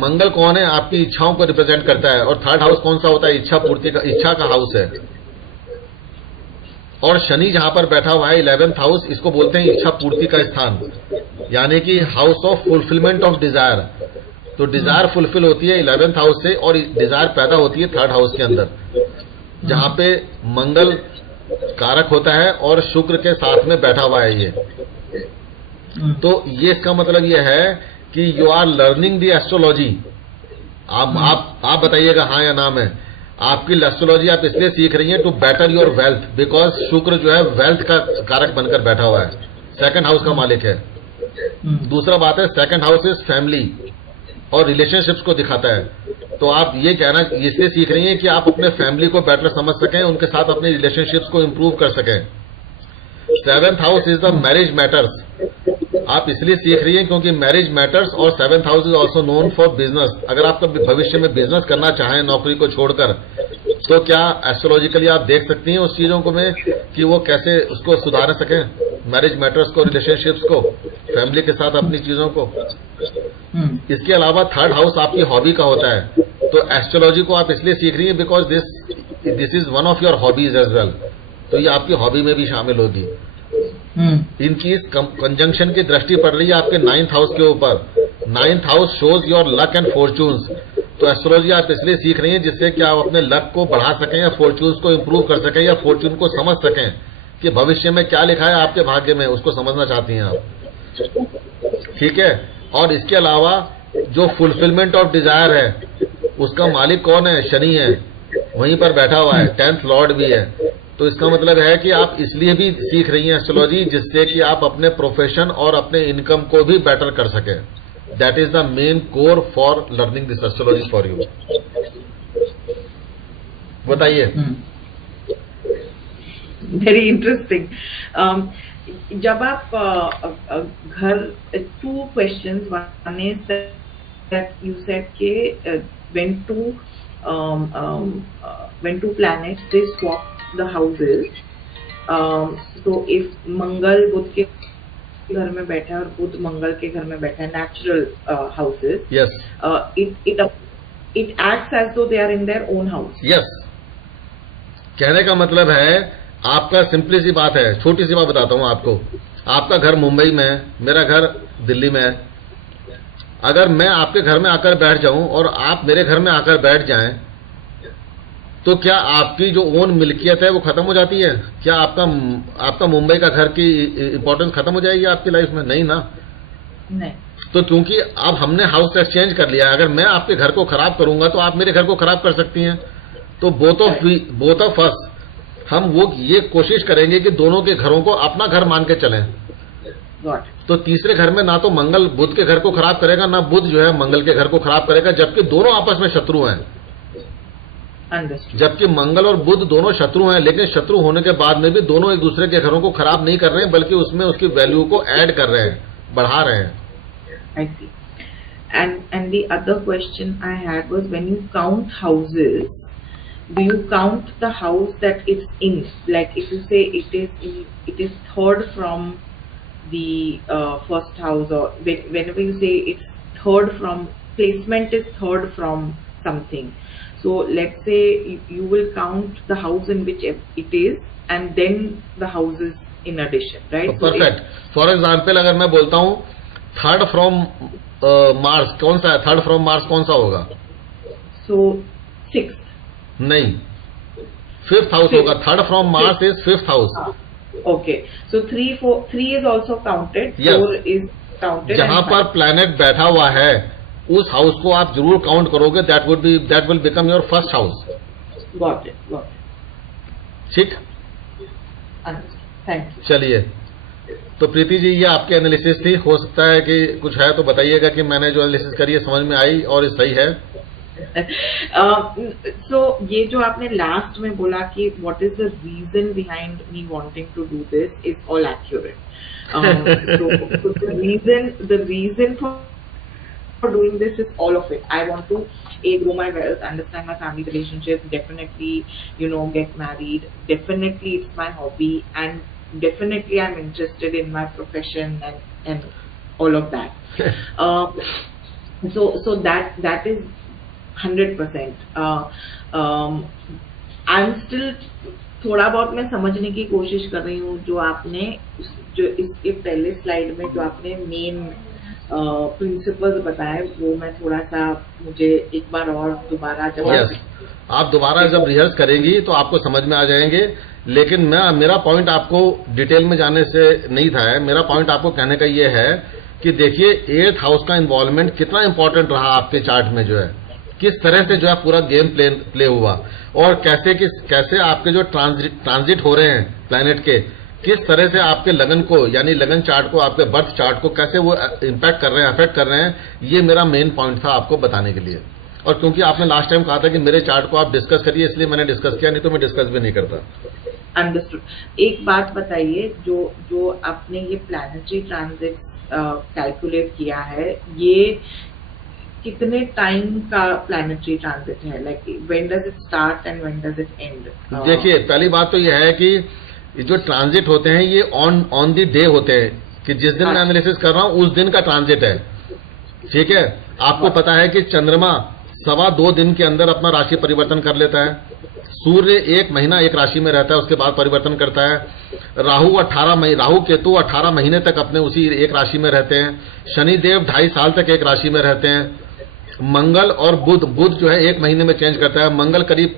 मंगल कौन है? आपकी इच्छाओं को रिप्रेजेंट करता है। और थर्ड हाउस कौन सा होता है? इच्छा पूर्ति का, इच्छा का हाउस है। और शनि जहां पर बैठा हुआ है 11th हाउस, इसको बोलते हैं इच्छा पूर्ति का स्थान, यानी कि house of fulfilment of desire. तो डिजायर फुलफिल होती है 11th हाउस से, और डिजायर पैदा होती है थर्ड हाउस के अंदर, जहां पे मंगल कारक होता है और शुक्र के साथ में बैठा हुआ है ये। तो ये इसका मतलब ये है कि you are learning the astrology. आप बताइएगा हाँ या ना में। आपकी एस्ट्रोलॉजी आप इसलिए सीख रही हैं to better your wealth, because शुक्र जो है वेल्थ का कारक बनकर बैठा हुआ है, सेकंड हाउस का मालिक है। दूसरा बात है, सेकंड हाउस इज फैमिली और रिलेशनशिप्स को दिखाता है। तो आप ये कहना इसलिए सीख रही हैं कि आप अपने फैमिली को बेटर समझ सकें, उनके साथ अपने रिलेशनशिप्स को इंप्रूव कर सकें। Seventh house is the marriage matters. आप इसलिए सीख रही हैं क्योंकि मैरिज मैटर्स, और seventh house is also known for business. अगर आप कभी भविष्य में बिजनेस करना चाहें नौकरी को छोड़कर, तो क्या एस्ट्रोलॉजिकली आप देख सकती हैं उस चीजों को में कि वो कैसे उसको सुधार सकें, मैरिज मैटर्स को, रिलेशनशिप्स को, फैमिली के साथ अपनी चीजों को। इसके अलावा थर्ड हाउस आपकी हॉबी का होता है। तो एस्ट्रोलॉजी को आप इसलिए सीख रही हैं because this is one of your hobbies as well. तो ये आपकी हॉबी में भी शामिल होगी। इनकी इस कंजंक्शन की दृष्टि पड़ रही है आपके 9th हाउस के ऊपर। 9th house shows your luck and fortunes. तो एस्ट्रोलॉजी आप इसलिए सीख रही हैं जिससे कि आप अपने लक को बढ़ा सकें या फॉर्चून्स को इंप्रूव कर सकें, या फॉर्चून को समझ सकें कि भविष्य में क्या लिखा है आपके भाग्य में, उसको समझना चाहती हैं आप। ठीक है। और इसके अलावा जो फुलफिलमेंट ऑफ डिजायर है उसका मालिक कौन है? शनि है, वहीं पर बैठा हुआ है, 10th लॉर्ड भी है। तो इसका मतलब है कि आप इसलिए भी सीख रही हैं एस्ट्रोलॉजी जिससे कि आप अपने प्रोफेशन और अपने इनकम को भी बेटर कर सकें। That is the main core for learning this astrology for you. बताइए। Very interesting. जब आप घर, 2 questions, one is that you said के when two planets they swap the houses, so if मंगल बुध के घर में बैठा है और बुध मंगल के घर में बैठा है, natural houses, yes, it acts as though they are in their own house. yes. कहने का मतलब है, आपका सिंपली सी बात है, छोटी सी बात बताता हूं आपको। आपका घर मुंबई में है, मेरा घर दिल्ली में है। अगर मैं आपके घर में आकर बैठ जाऊं और आप मेरे घर में आकर बैठ जाएं, तो क्या आपकी जो ओन मिल्कियत है वो खत्म हो जाती है? क्या आपका मुंबई का घर की इंपॉर्टेंस खत्म हो जाएगी आपकी लाइफ में? नहीं ना। नहीं। तो क्योंकि अब हमने हाउस एक्सचेंज कर लिया है, अगर मैं आपके घर को खराब करूंगा तो आप मेरे घर को खराब कर सकती हैं। तो बोथ ऑफ अस हम वो ये कोशिश करेंगे कि दोनों के घरों को अपना घर मान के चलें। तो तीसरे घर में ना तो मंगल बुध के घर को खराब करेगा, ना बुध जो है मंगल के घर को खराब करेगा, जबकि दोनों आपस में शत्रु हैं। जबकि मंगल और बुध दोनों शत्रु हैं, लेकिन शत्रु होने के बाद में भी दोनों एक दूसरे के घरों को खराब नहीं कर रहे हैं, बल्कि उसमें उसकी वैल्यू को ऐड कर रहे हैं, बढ़ा रहे हैं। I see. And the other question I had was, when you count houses, do you count the house that it's in? Like if you say it is third from the first house, or whenever you say it's third from, placement is third from something. So let's say you will count the house in which it is, and then the houses in addition, right? Perfect. For example, अगर मैं बोलता हूँ third from Mars, कौन सा है? Third from Mars कौन सा होगा? So 6th. नहीं, 5th हाउस होगा। Third from Mars is 5th house. Okay, so 3 is also counted. Yes. 4 is counted. जहां पर प्लैनेट बैठा हुआ है उस हाउस को आप जरूर काउंट करोगे। That will become your first house. Got it. ठीक। Thank you. चलिए, तो प्रीति जी ये आपकी एनालिसिस थी। हो सकता है कि कुछ है तो बताइएगा कि मैंने जो एनालिसिस करी है समझ में आई और सही है। So ये जो आपने लास्ट में बोला कि what is the reason behind me wanting to do this is all accurate. So the reason for doing this is all of it. I want to grow my wealth, understand my family relationships, definitely, get married. Definitely it's my hobby, and definitely I'm interested in my profession and all of that. So that is 100%. I'm still थोड़ा बहुत मैं समझने की कोशिश कर रही हूँ जो आपने जो इसके पहले स्लाइड में जो आपने मेन प्रिंसिपल्स बताए, वो मैं थोड़ा सा, मुझे एक बार और दोबारा जब आप दोबारा जब रिहर्स करेंगी तो आपको समझ में आ जाएंगे। लेकिन मेरा पॉइंट आपको डिटेल में जाने से नहीं था। मेरा पॉइंट आपको कहने का ये है कि देखिए 8th हाउस का इन्वॉल्वमेंट कितना इंपॉर्टेंट रहा आपके चार्ट में, जो है किस तरह से जो है पूरा गेम प्ले हुआ, और कैसे आपके जो ट्रांजिट हो रहे हैं प्लैनेट के, किस तरह से आपके लगन को, यानी लगन चार्ट को, आपके बर्थ चार्ट को कैसे वो इम्पैक्ट कर रहे हैं, अफेक्ट कर रहे हैं। ये मेरा मेन पॉइंट था आपको बताने के लिए। और क्योंकि आपने लास्ट टाइम कहा था कि मेरे चार्ट को आप डिस्कस करिए, इसलिए मैंने डिस्कस किया, नहीं तो मैं डिस्कस भी नहीं करता। अंडरस्टूड। एक बात बताइए, जो आपने ये प्लैनेटरी ट्रांजिट कैलकुलेट किया है, ये कितने टाइम का प्लैनेटरी ट्रांजिट है? Like when does it start and when does it and? देखिए, पहली बात तो यह है कि जो ट्रांजिट होते हैं ये ऑन द डे होते हैं, कि जिस दिन मैं एनालिसिस कर रहा हूं उस दिन का ट्रांजिट है। ठीक है, आपको पता है कि चंद्रमा 2.25 दिन के अंदर अपना राशि परिवर्तन कर लेता है। सूर्य 1 महीना एक राशि में रहता है, उसके बाद परिवर्तन करता है। राहु केतु 18 महीने तक अपने उसी एक राशि में रहते हैं। शनिदेव 2.5 साल तक एक राशि में रहते हैं। मंगल और बुध जो है 1 महीने में चेंज करता है। मंगल करीब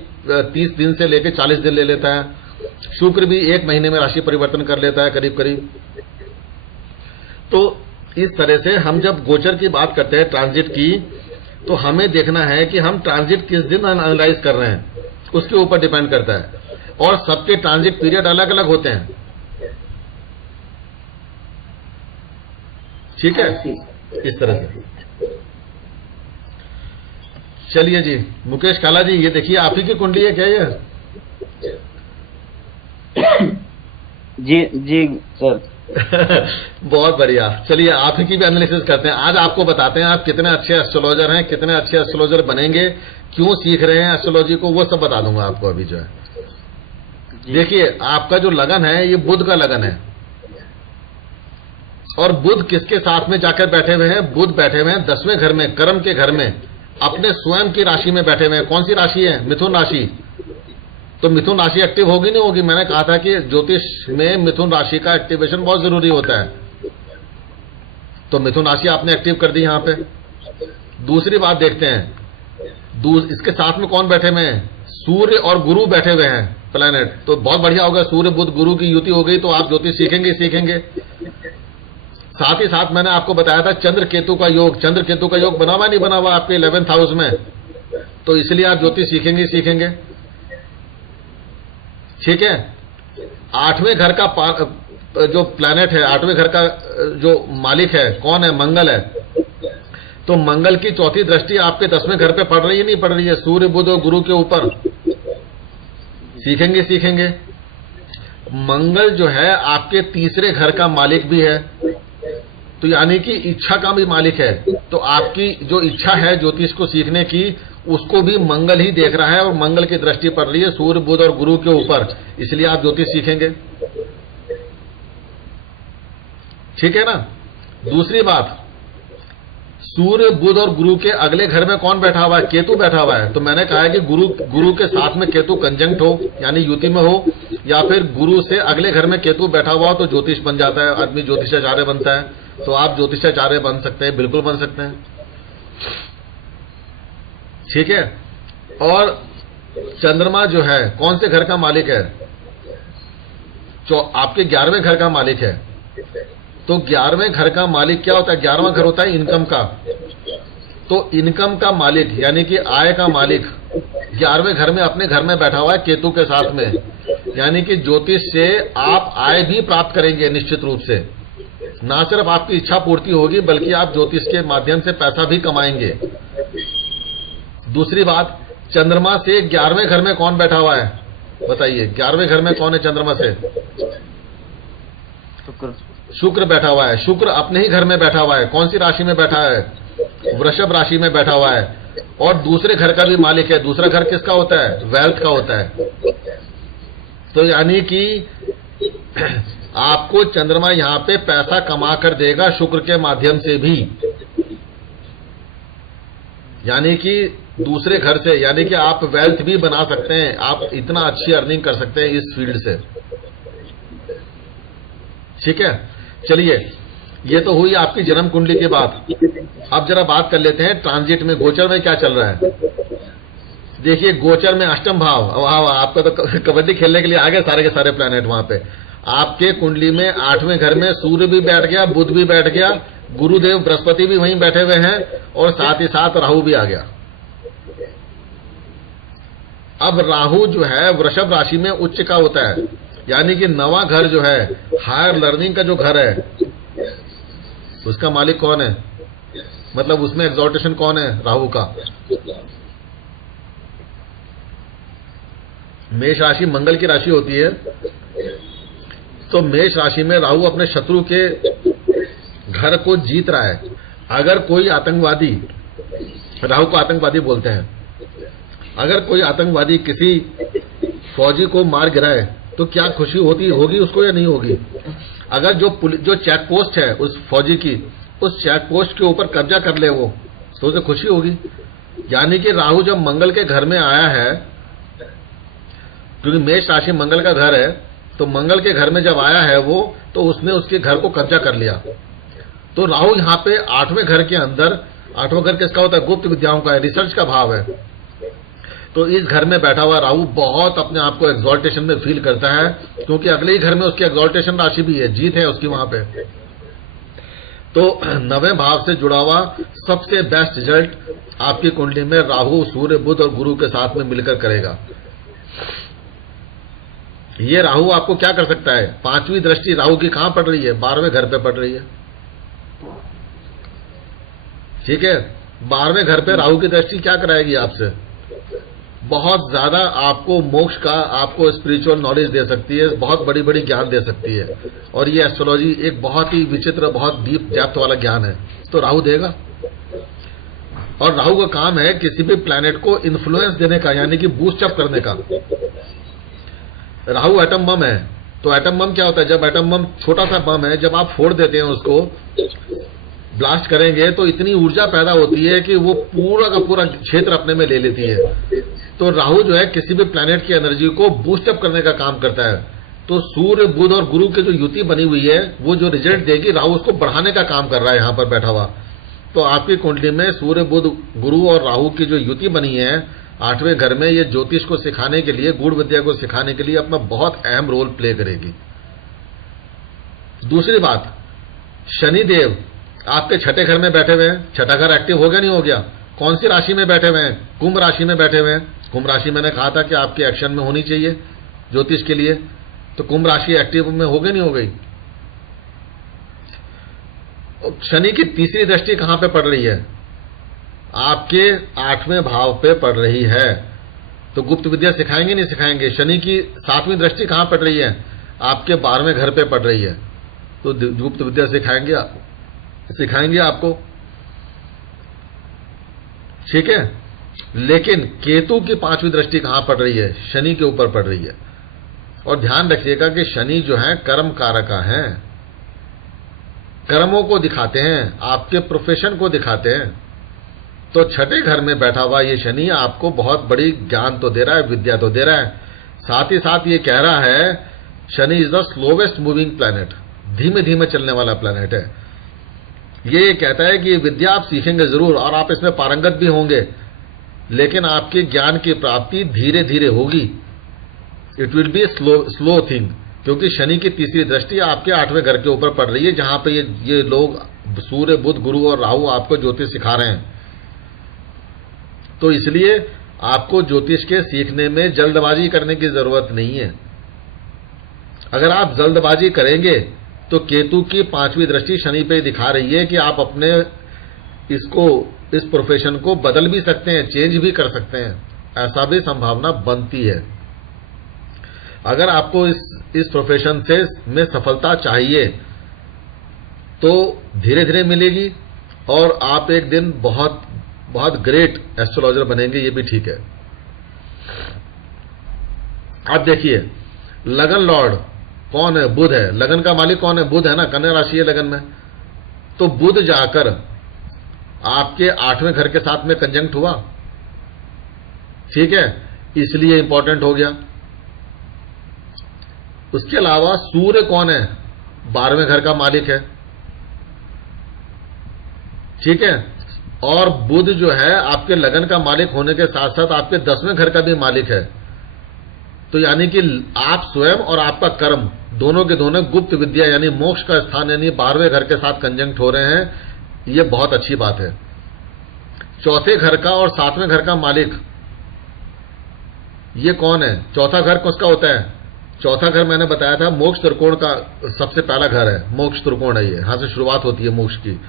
30 दिन से लेकर 40 दिन ले लेता है। शुक्र भी 1 महीने में राशि परिवर्तन कर लेता है करीब करीब। तो इस तरह से हम जब गोचर की बात करते हैं ट्रांजिट की, तो हमें देखना है कि हम ट्रांजिट किस दिन एनालाइज कर रहे हैं, उसके ऊपर डिपेंड करता है। और सबके ट्रांजिट पीरियड अलग अलग होते हैं। ठीक है, इस तरह से। चलिए जी, मुकेश काला जी, ये देखिए आप ही की कुंडली है क्या ये? जी सर। बहुत बढ़िया। चलिए आप ही की भी एनालिसिस करते हैं। आज आपको बताते हैं आप कितने अच्छे एस्ट्रोलॉजर हैं, कितने अच्छे एस्ट्रोलॉजर बनेंगे, क्यों सीख रहे हैं एस्ट्रोलॉजी को, वो सब बता दूंगा आपको अभी जो है। देखिए, आपका जो लगन है ये बुध का लगन है, और बुध किसके साथ में जाकर बैठे हुए हैं? बुध बैठे हुए हैं 10वें घर में, कर्म के घर में, अपने स्वयं की राशि में बैठे हुए हैं। कौन सी राशि है? मिथुन राशि। तो मिथुन राशि एक्टिव होगी नहीं होगी? मैंने कहा था कि ज्योतिष में मिथुन राशि का एक्टिवेशन बहुत जरूरी होता है। तो मिथुन राशि आपने एक्टिव कर दी यहां पे। दूसरी बात देखते हैं, इसके साथ में कौन बैठे हुए हैं? सूर्य और गुरु बैठे हुए हैं प्लैनेट। तो बहुत बढ़िया होगा, सूर्य बुध गुरु की युति हो गई तो आप ज्योतिष सीखेंगे। साथ ही साथ मैंने आपको बताया था चंद्र केतु का योग। चंद्र केतु का योग बना हुआ नहीं बना हुआ आपके 11th हाउस में, तो इसलिए आप ज्योतिष सीखेंगे। ठीक है। 8वें घर का जो प्लैनेट है, 8वें घर का जो मालिक है कौन है? मंगल है। तो मंगल की चौथी दृष्टि आपके 10वें घर पे पड़ रही है, नहीं पड़ रही है? सूर्य बुध और गुरु के ऊपर। सीखेंगे। मंगल जो है आपके 3रे घर का मालिक भी है, तो यानी कि इच्छा का भी मालिक है। तो आपकी जो इच्छा है ज्योतिष को सीखने की, उसको भी मंगल ही देख रहा है, और मंगल की दृष्टि पड़ रही है सूर्य बुध और गुरु के ऊपर, इसलिए आप ज्योतिष सीखेंगे। ठीक है ना। दूसरी बात, सूर्य बुध और गुरु के अगले घर में कौन बैठा हुआ है? केतु बैठा हुआ है। तो मैंने कहा है कि गुरु के साथ में केतु कंजंक्ट हो, यानी युति में हो, या फिर गुरु से अगले घर में केतु बैठा हुआ हो, तो ज्योतिष बन जाता है, आदमी ज्योतिषाचार्य बनता है। तो आप ज्योतिषाचार्य बन सकते हैं, बिल्कुल बन सकते हैं। ठीक है। और चंद्रमा जो है कौन से घर का मालिक है? आपके 11वें घर का मालिक है। तो 11वें घर का मालिक क्या होता है? 11वां घर होता है इनकम का। तो इनकम का मालिक यानी कि आय का मालिक 11वें घर में अपने घर में बैठा हुआ है केतु के साथ में, यानी कि ज्योतिष से आप आय भी प्राप्त करेंगे निश्चित रूप से। ना सिर्फ आपकी इच्छा पूर्ति होगी, बल्कि आप ज्योतिष के माध्यम से पैसा भी कमाएंगे। दूसरी बात, चंद्रमा से 11वें घर में कौन बैठा हुआ है बताइए? 11वें घर में कौन है चंद्रमा से? शुक्र बैठा हुआ है। शुक्र अपने ही घर में बैठा हुआ है। कौन सी राशि में बैठा है? वृषभ राशि में बैठा हुआ है, और दूसरे घर का भी मालिक है। दूसरा घर किसका होता है? वेल्थ का होता है। तो यानी कि आपको चंद्रमा यहां पे पैसा कमा कर देगा शुक्र के माध्यम से भी, यानी कि दूसरे घर से, यानी कि आप वेल्थ भी बना सकते हैं। आप इतना अच्छी अर्निंग कर सकते हैं इस फील्ड से। ठीक है, चलिए, ये तो हुई आपकी जन्म कुंडली की बात। अब जरा बात कर लेते हैं ट्रांजिट में, गोचर में क्या चल रहा है। देखिए, गोचर में अष्टम भाव, वाह, आपका तो कबड्डी खेलने के लिए आ गए सारे के सारे प्लैनेट वहां पे। आपके कुंडली में 8वें घर में सूर्य भी बैठ गया, बुध भी बैठ गया, गुरुदेव बृहस्पति भी वहीं बैठे हुए हैं, और साथ ही साथ राहु भी आ गया। अब राहु जो है वृषभ राशि में उच्च का होता है, यानी कि 9वां घर जो है हायर लर्निंग का जो घर है, उसका मालिक कौन है? मतलब उसमें एग्जॉल्टेशन कौन है? राहु का। मेष राशि मंगल की राशि होती है, तो मेष राशि में राहु अपने शत्रु के घर को जीत रहा है। अगर कोई आतंकवादी, राहु को आतंकवादी बोलते हैं, अगर कोई आतंकवादी किसी फौजी को मार गिराए तो क्या खुशी होती होगी उसको या नहीं होगी? अगर जो चेक पोस्ट है उस फौजी की, उस चेक पोस्ट के ऊपर कब्जा कर ले वो, तो उसे खुशी होगी। यानी कि राहु जब मंगल के घर में आया है, क्योंकि मेष राशि मंगल का घर है, तो मंगल के घर में जब आया है वो, तो उसने उसके घर को कब्जा कर लिया। तो राहु यहाँ पे 8वें घर के अंदर, 8वां घर किसका होता है? गुप्त विद्याओं का है, रिसर्च का भाव है। तो इस घर में बैठा हुआ राहु बहुत अपने आप को एग्जॉल्टेशन में फील करता है, क्योंकि अगले ही घर में उसकी एग्जॉल्टेशन राशि भी है, जीत है उसकी वहां पे। तो 9वें भाव से जुड़ा हुआ सबसे बेस्ट रिजल्ट आपकी कुंडली में राहु, सूर्य, बुध और गुरु के साथ में मिलकर करेगा। ये राहु आपको क्या कर सकता है? 5वीं दृष्टि राहु की कहां पड़ रही है? 12वें घर पे पड़ रही है। ठीक है, 12वें घर पे राहु की दृष्टि क्या कराएगी आपसे? बहुत ज्यादा आपको मोक्ष का, आपको स्पिरिचुअल नॉलेज दे सकती है, बहुत बड़ी बड़ी ज्ञान दे सकती है। और ये एस्ट्रोलॉजी एक बहुत ही विचित्र, बहुत डीप डेप्थ वाला ज्ञान है, तो राहु देगा। और राहु का काम है किसी भी प्लैनेट को इन्फ्लुएंस देने का, यानी कि बूस्ट अप करने का। राहु एटम बम है, तो एटम बम क्या होता है? जब एटम बम छोटा सा बम है, जब आप फोड़ देते हैं उसको, ब्लास्ट करेंगे, तो इतनी ऊर्जा पैदा होती है कि वो पूरा का पूरा क्षेत्र अपने में ले लेती है। तो राहु जो है किसी भी प्लैनेट की एनर्जी को बूस्ट अप करने का काम करता है। तो सूर्य, बुध और गुरु की जो युति बनी हुई है, वो जो रिजल्ट देगी, राहु उसको बढ़ाने का काम कर रहा है यहां पर बैठा हुआ। तो आपकी कुंडली में सूर्य, बुध, गुरु और राहु की जो युति बनी है 8वें घर में, ये ज्योतिष को सिखाने के लिए, गूढ़ विद्या को सिखाने के लिए अपना बहुत अहम रोल प्ले करेगी। दूसरी बात, शनिदेव आपके 6ठे घर में बैठे हुए हैं। 6ठा घर एक्टिव हो गया नहीं हो गया? कौन सी राशि में बैठे हुए हैं? कुंभ राशि में बैठे हुए हैं। कुंभ राशि मैंने कहा था कि आपके एक्शन में होनी चाहिए ज्योतिष के लिए, तो कुंभ राशि एक्टिव में हो गई नहीं हो गई? शनि की तीसरी दृष्टि कहां पे पड़ रही है? आपके 8वें भाव पे पड़ रही है। तो गुप्त विद्या सिखाएंगे नहीं सिखाएंगे? शनि की 7वीं दृष्टि कहां पड़ रही है? आपके 12वें घर पे पड़ रही है, तो गुप्त विद्या सिखाएंगे आपको। ठीक है, लेकिन केतु की 5वीं दृष्टि कहां पड़ रही है? शनि के ऊपर पड़ रही है। और ध्यान रखिएगा कि शनि जो है कर्म कारका है, कर्मों को दिखाते हैं, आपके प्रोफेशन को दिखाते हैं। तो 6ठे घर में बैठा हुआ ये शनि आपको बहुत बड़ी ज्ञान तो दे रहा है, विद्या तो दे रहा है, साथ ही साथ ये कह रहा है Shani is the slowest moving planet, धीमे धीमे चलने वाला प्लैनेट है। ये कहता है कि ये विद्या आप सीखेंगे जरूर और आप इसमें पारंगत भी होंगे, लेकिन आपके ज्ञान की प्राप्ति धीरे धीरे होगी। It will be slow thing, क्योंकि शनि की तीसरी दृष्टि आपके 8वें घर के ऊपर पड़ रही है, जहां पे ये लोग सूर्य, बुध, गुरु और राहु आपको ज्योतिष सिखा रहे हैं। तो इसलिए आपको ज्योतिष के सीखने में जल्दबाजी करने की जरूरत नहीं है। अगर आप जल्दबाजी करेंगे तो केतु की 5वीं दृष्टि शनि पे दिखा रही है कि आप अपने इसको इस प्रोफेशन को बदल भी सकते हैं, चेंज भी कर सकते हैं, ऐसा भी संभावना बनती है। अगर आपको इस प्रोफेशन से में सफलता चाहिए तो धीरे धीरे मिलेगी और आप एक दिन बहुत बहुत ग्रेट एस्ट्रोलॉजर बनेंगे, ये भी ठीक है। आप देखिए, लगन लॉर्ड कौन है? बुध है। लगन का मालिक कौन है? बुध है ना, कन्या राशि है लगन में। तो बुध जाकर आपके 8वें घर के साथ में कंजंक्ट हुआ, ठीक है, इसलिए इंपॉर्टेंट हो गया। उसके अलावा सूर्य कौन है? 12वें घर का मालिक है, ठीक है, और बुध जो है आपके लगन का मालिक होने के साथ साथ आपके 10वें घर का भी मालिक है। तो यानी कि आप स्वयं और आपका कर्म दोनों के दोनों गुप्त विद्या यानी मोक्ष का स्थान यानी 12वें घर के साथ कंजंक्ट हो रहे हैं, ये बहुत अच्छी बात है। चौथे घर का और 7वें घर का मालिक ये कौन है? चौथा घर किसका होता है? चौथा घर मैंने बताया था मोक्ष त्रिकोण का सबसे पहला घर है, मोक्ष त्रिकोण है, ये यहां से शुरुआत होती है मोक्ष की।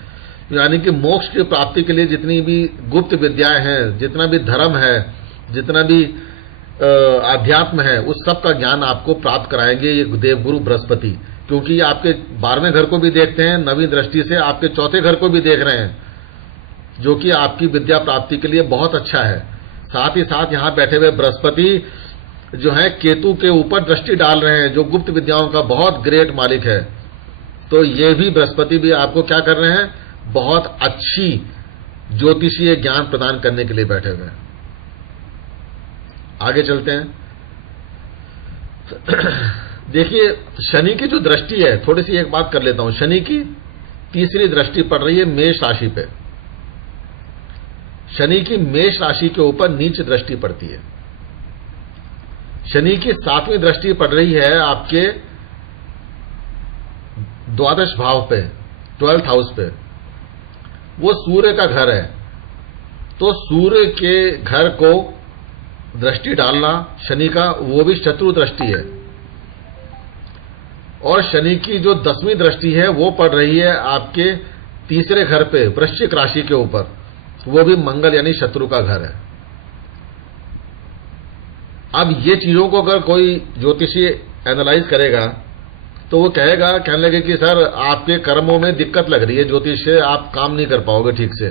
यानी कि मोक्ष की प्राप्ति के लिए जितनी भी गुप्त विद्याएं हैं, जितना भी धर्म है, जितना भी आध्यात्म है, उस सब का ज्ञान आपको प्राप्त कराएंगे ये देवगुरु बृहस्पति, क्योंकि ये आपके 12वें घर को भी देखते हैं, नवीं दृष्टि से आपके चौथे घर को भी देख रहे हैं, जो कि आपकी विद्या प्राप्ति के लिए बहुत अच्छा है। साथ ही साथ यहां बैठे हुए बृहस्पति जो है केतु के ऊपर दृष्टि डाल रहे हैं, जो गुप्त विद्याओं का बहुत ग्रेट मालिक है। तो ये भी बृहस्पति भी आपको क्या कर रहे हैं? बहुत अच्छी ज्योतिषीय ज्ञान प्रदान करने के लिए बैठे हुए हैं। आगे चलते हैं। देखिए, शनि की जो दृष्टि है, थोड़ी सी एक बात कर लेता हूं। शनि की तीसरी दृष्टि पड़ रही है मेष राशि पे। शनि की मेष राशि के ऊपर नीच दृष्टि पड़ती है। शनि की 7वीं दृष्टि पड़ रही है आपके द्वादश भाव पे, 12th हाउस पे। वो सूर्य का घर है, तो सूर्य के घर को दृष्टि डालना शनि का, वो भी शत्रु दृष्टि है। और शनि की जो 10वीं दृष्टि है वो पड़ रही है आपके तीसरे घर पे, वृश्चिक राशि के ऊपर, वो भी मंगल यानी शत्रु का घर है। अब ये चीजों को अगर कोई ज्योतिषी एनालाइज करेगा तो वो कहने लगे कि सर आपके कर्मों में दिक्कत लग रही है, ज्योतिष से आप काम नहीं कर पाओगे ठीक से।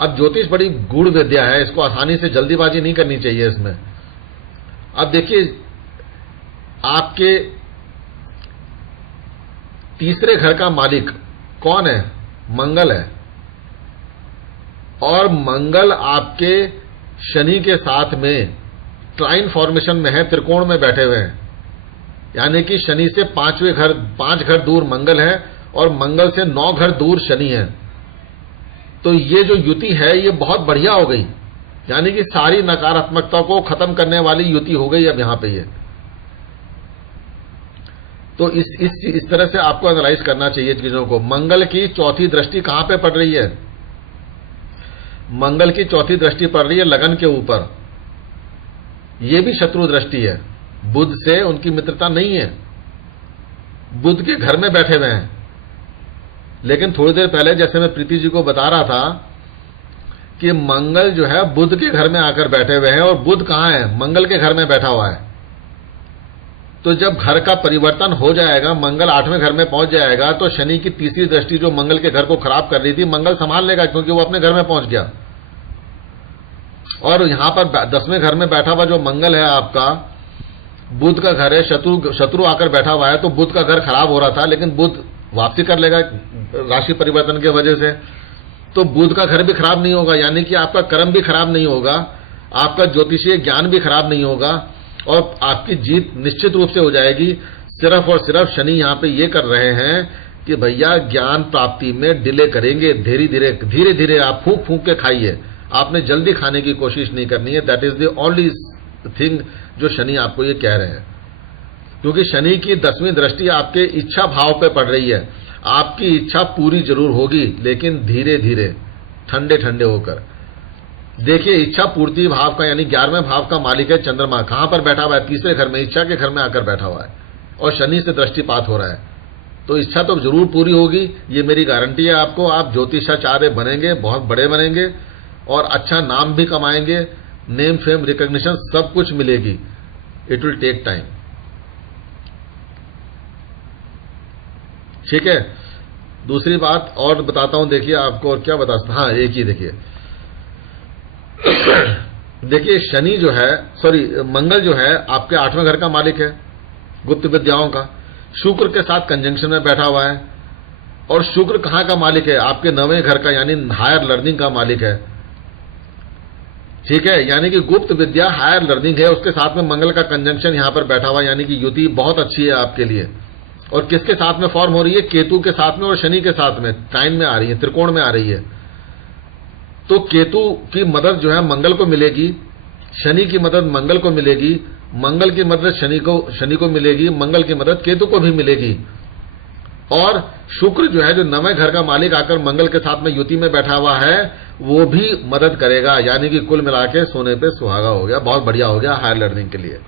अब ज्योतिष बड़ी गूढ़ विद्या है, इसको आसानी से जल्दीबाजी नहीं करनी चाहिए इसमें। अब देखिए, आपके तीसरे घर का मालिक कौन है? मंगल है, और मंगल आपके शनि के साथ में ट्राइन फॉर्मेशन में है, त्रिकोण में बैठे हुए हैं। यानी कि शनि से 5 घर दूर मंगल है और मंगल से 9 घर दूर शनि है। तो ये जो युति है ये बहुत बढ़िया हो गई, यानी कि सारी नकारात्मकता को खत्म करने वाली युति हो गई अब यहां पे ये। तो इस तरह से आपको एनालाइज करना चाहिए चीजों को। मंगल की चौथी दृष्टि कहां पे पड़ रही है? मंगल की चौथी दृष्टि पड़ रही है लगन के ऊपर। यह भी शत्रु दृष्टि है, बुध से उनकी मित्रता नहीं है, बुध के घर में बैठे हुए हैं। लेकिन थोड़ी देर पहले जैसे मैं प्रीति जी को बता रहा था कि मंगल जो है बुध के घर में आकर बैठे हुए हैं, और बुध कहां है? मंगल के घर में बैठा हुआ है। तो जब घर का परिवर्तन हो जाएगा, मंगल 8वें घर में पहुंच जाएगा, तो शनि की तीसरी दृष्टि जो मंगल के घर को खराब कर रही थी, मंगल संभाल लेगा, क्योंकि वो अपने घर में पहुंच गया। और यहां पर 10वें घर में बैठा हुआ जो मंगल है आपका, बुध का घर है, शत्रु आकर बैठा हुआ है। तो बुध का घर खराब हो रहा था, लेकिन बुध वापसी कर लेगा राशि परिवर्तन की वजह से। तो बुध का घर भी खराब नहीं होगा, यानी कि आपका कर्म भी खराब नहीं होगा, आपका ज्योतिषीय ज्ञान भी खराब नहीं होगा, और आपकी जीत निश्चित रूप से हो जाएगी। सिर्फ और सिर्फ शनि यहां पे ये कर रहे हैं कि भैया ज्ञान प्राप्ति में डिले करेंगे, धीरे धीरे आप फूंक फूंक के खाइए, आपने जल्दी खाने की कोशिश नहीं करनी है। That is the only thing जो शनि आपको ये कह रहे हैं। क्योंकि शनि की 10वीं दृष्टि आपके इच्छा भाव पे पड़ रही है। आपकी इच्छा पूरी जरूर होगी, लेकिन धीरे धीरे, ठंडे ठंडे होकर। देखिए, इच्छा पूर्ति भाव का यानी 11वें भाव का मालिक है चंद्रमा, कहां पर बैठा हुआ है? तीसरे घर में, इच्छा के घर में आकर बैठा हुआ है, और शनि से दृष्टिपात हो रहा है। तो इच्छा तो जरूर पूरी होगी, ये मेरी गारंटी है आपको। आप ज्योतिषाचार्य बनेंगे, बहुत बड़े बनेंगे और अच्छा नाम भी कमाएंगे, नेम फेम रिकॉग्निशन सब कुछ मिलेगी। It will take time. ठीक है, दूसरी बात और बताता हूं, देखिए आपको और क्या बताता, हाँ एक ही देखिए देखिए शनि जो है, सॉरी मंगल जो है आपके 8वें घर का मालिक है, गुप्त विद्याओं का। शुक्र के साथ कंजंक्शन में बैठा हुआ है और शुक्र कहां का मालिक है? आपके 9वें घर का, यानी हायर लर्निंग का मालिक है। ठीक है, यानी कि गुप्त विद्या हायर लर्निंग है, उसके साथ में मंगल का कंजंक्शन यहां पर बैठा हुआ, यानी कि युति बहुत अच्छी है आपके लिए। और किसके साथ में फॉर्म हो रही है? केतु के साथ में और शनि के साथ में टाइन में आ रही है, त्रिकोण में आ रही है। तो केतु की मदद जो है मंगल को मिलेगी, शनि की मदद मंगल को मिलेगी, मंगल की मदद शनि को मिलेगी, मंगल की मदद केतु को भी मिलेगी। और शुक्र जो है, जो 9वें घर का मालिक आकर मंगल के साथ में युति में बैठा हुआ है, वो भी मदद करेगा, यानी कि कुल मिला के सोने पे सुहागा हो गया, बहुत बढ़िया हो गया हायर लर्निंग के लिए।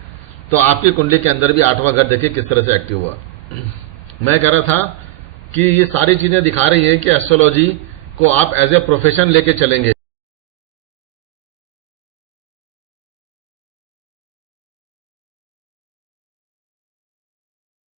तो आपकी कुंडली के अंदर भी 8वां घर देखिए किस तरह से एक्टिव हुआ। मैं कह रहा था कि ये सारी चीजें दिखा रही है कि एस्ट्रोलॉजी को आप एज ए प्रोफेशन लेके चलेंगे।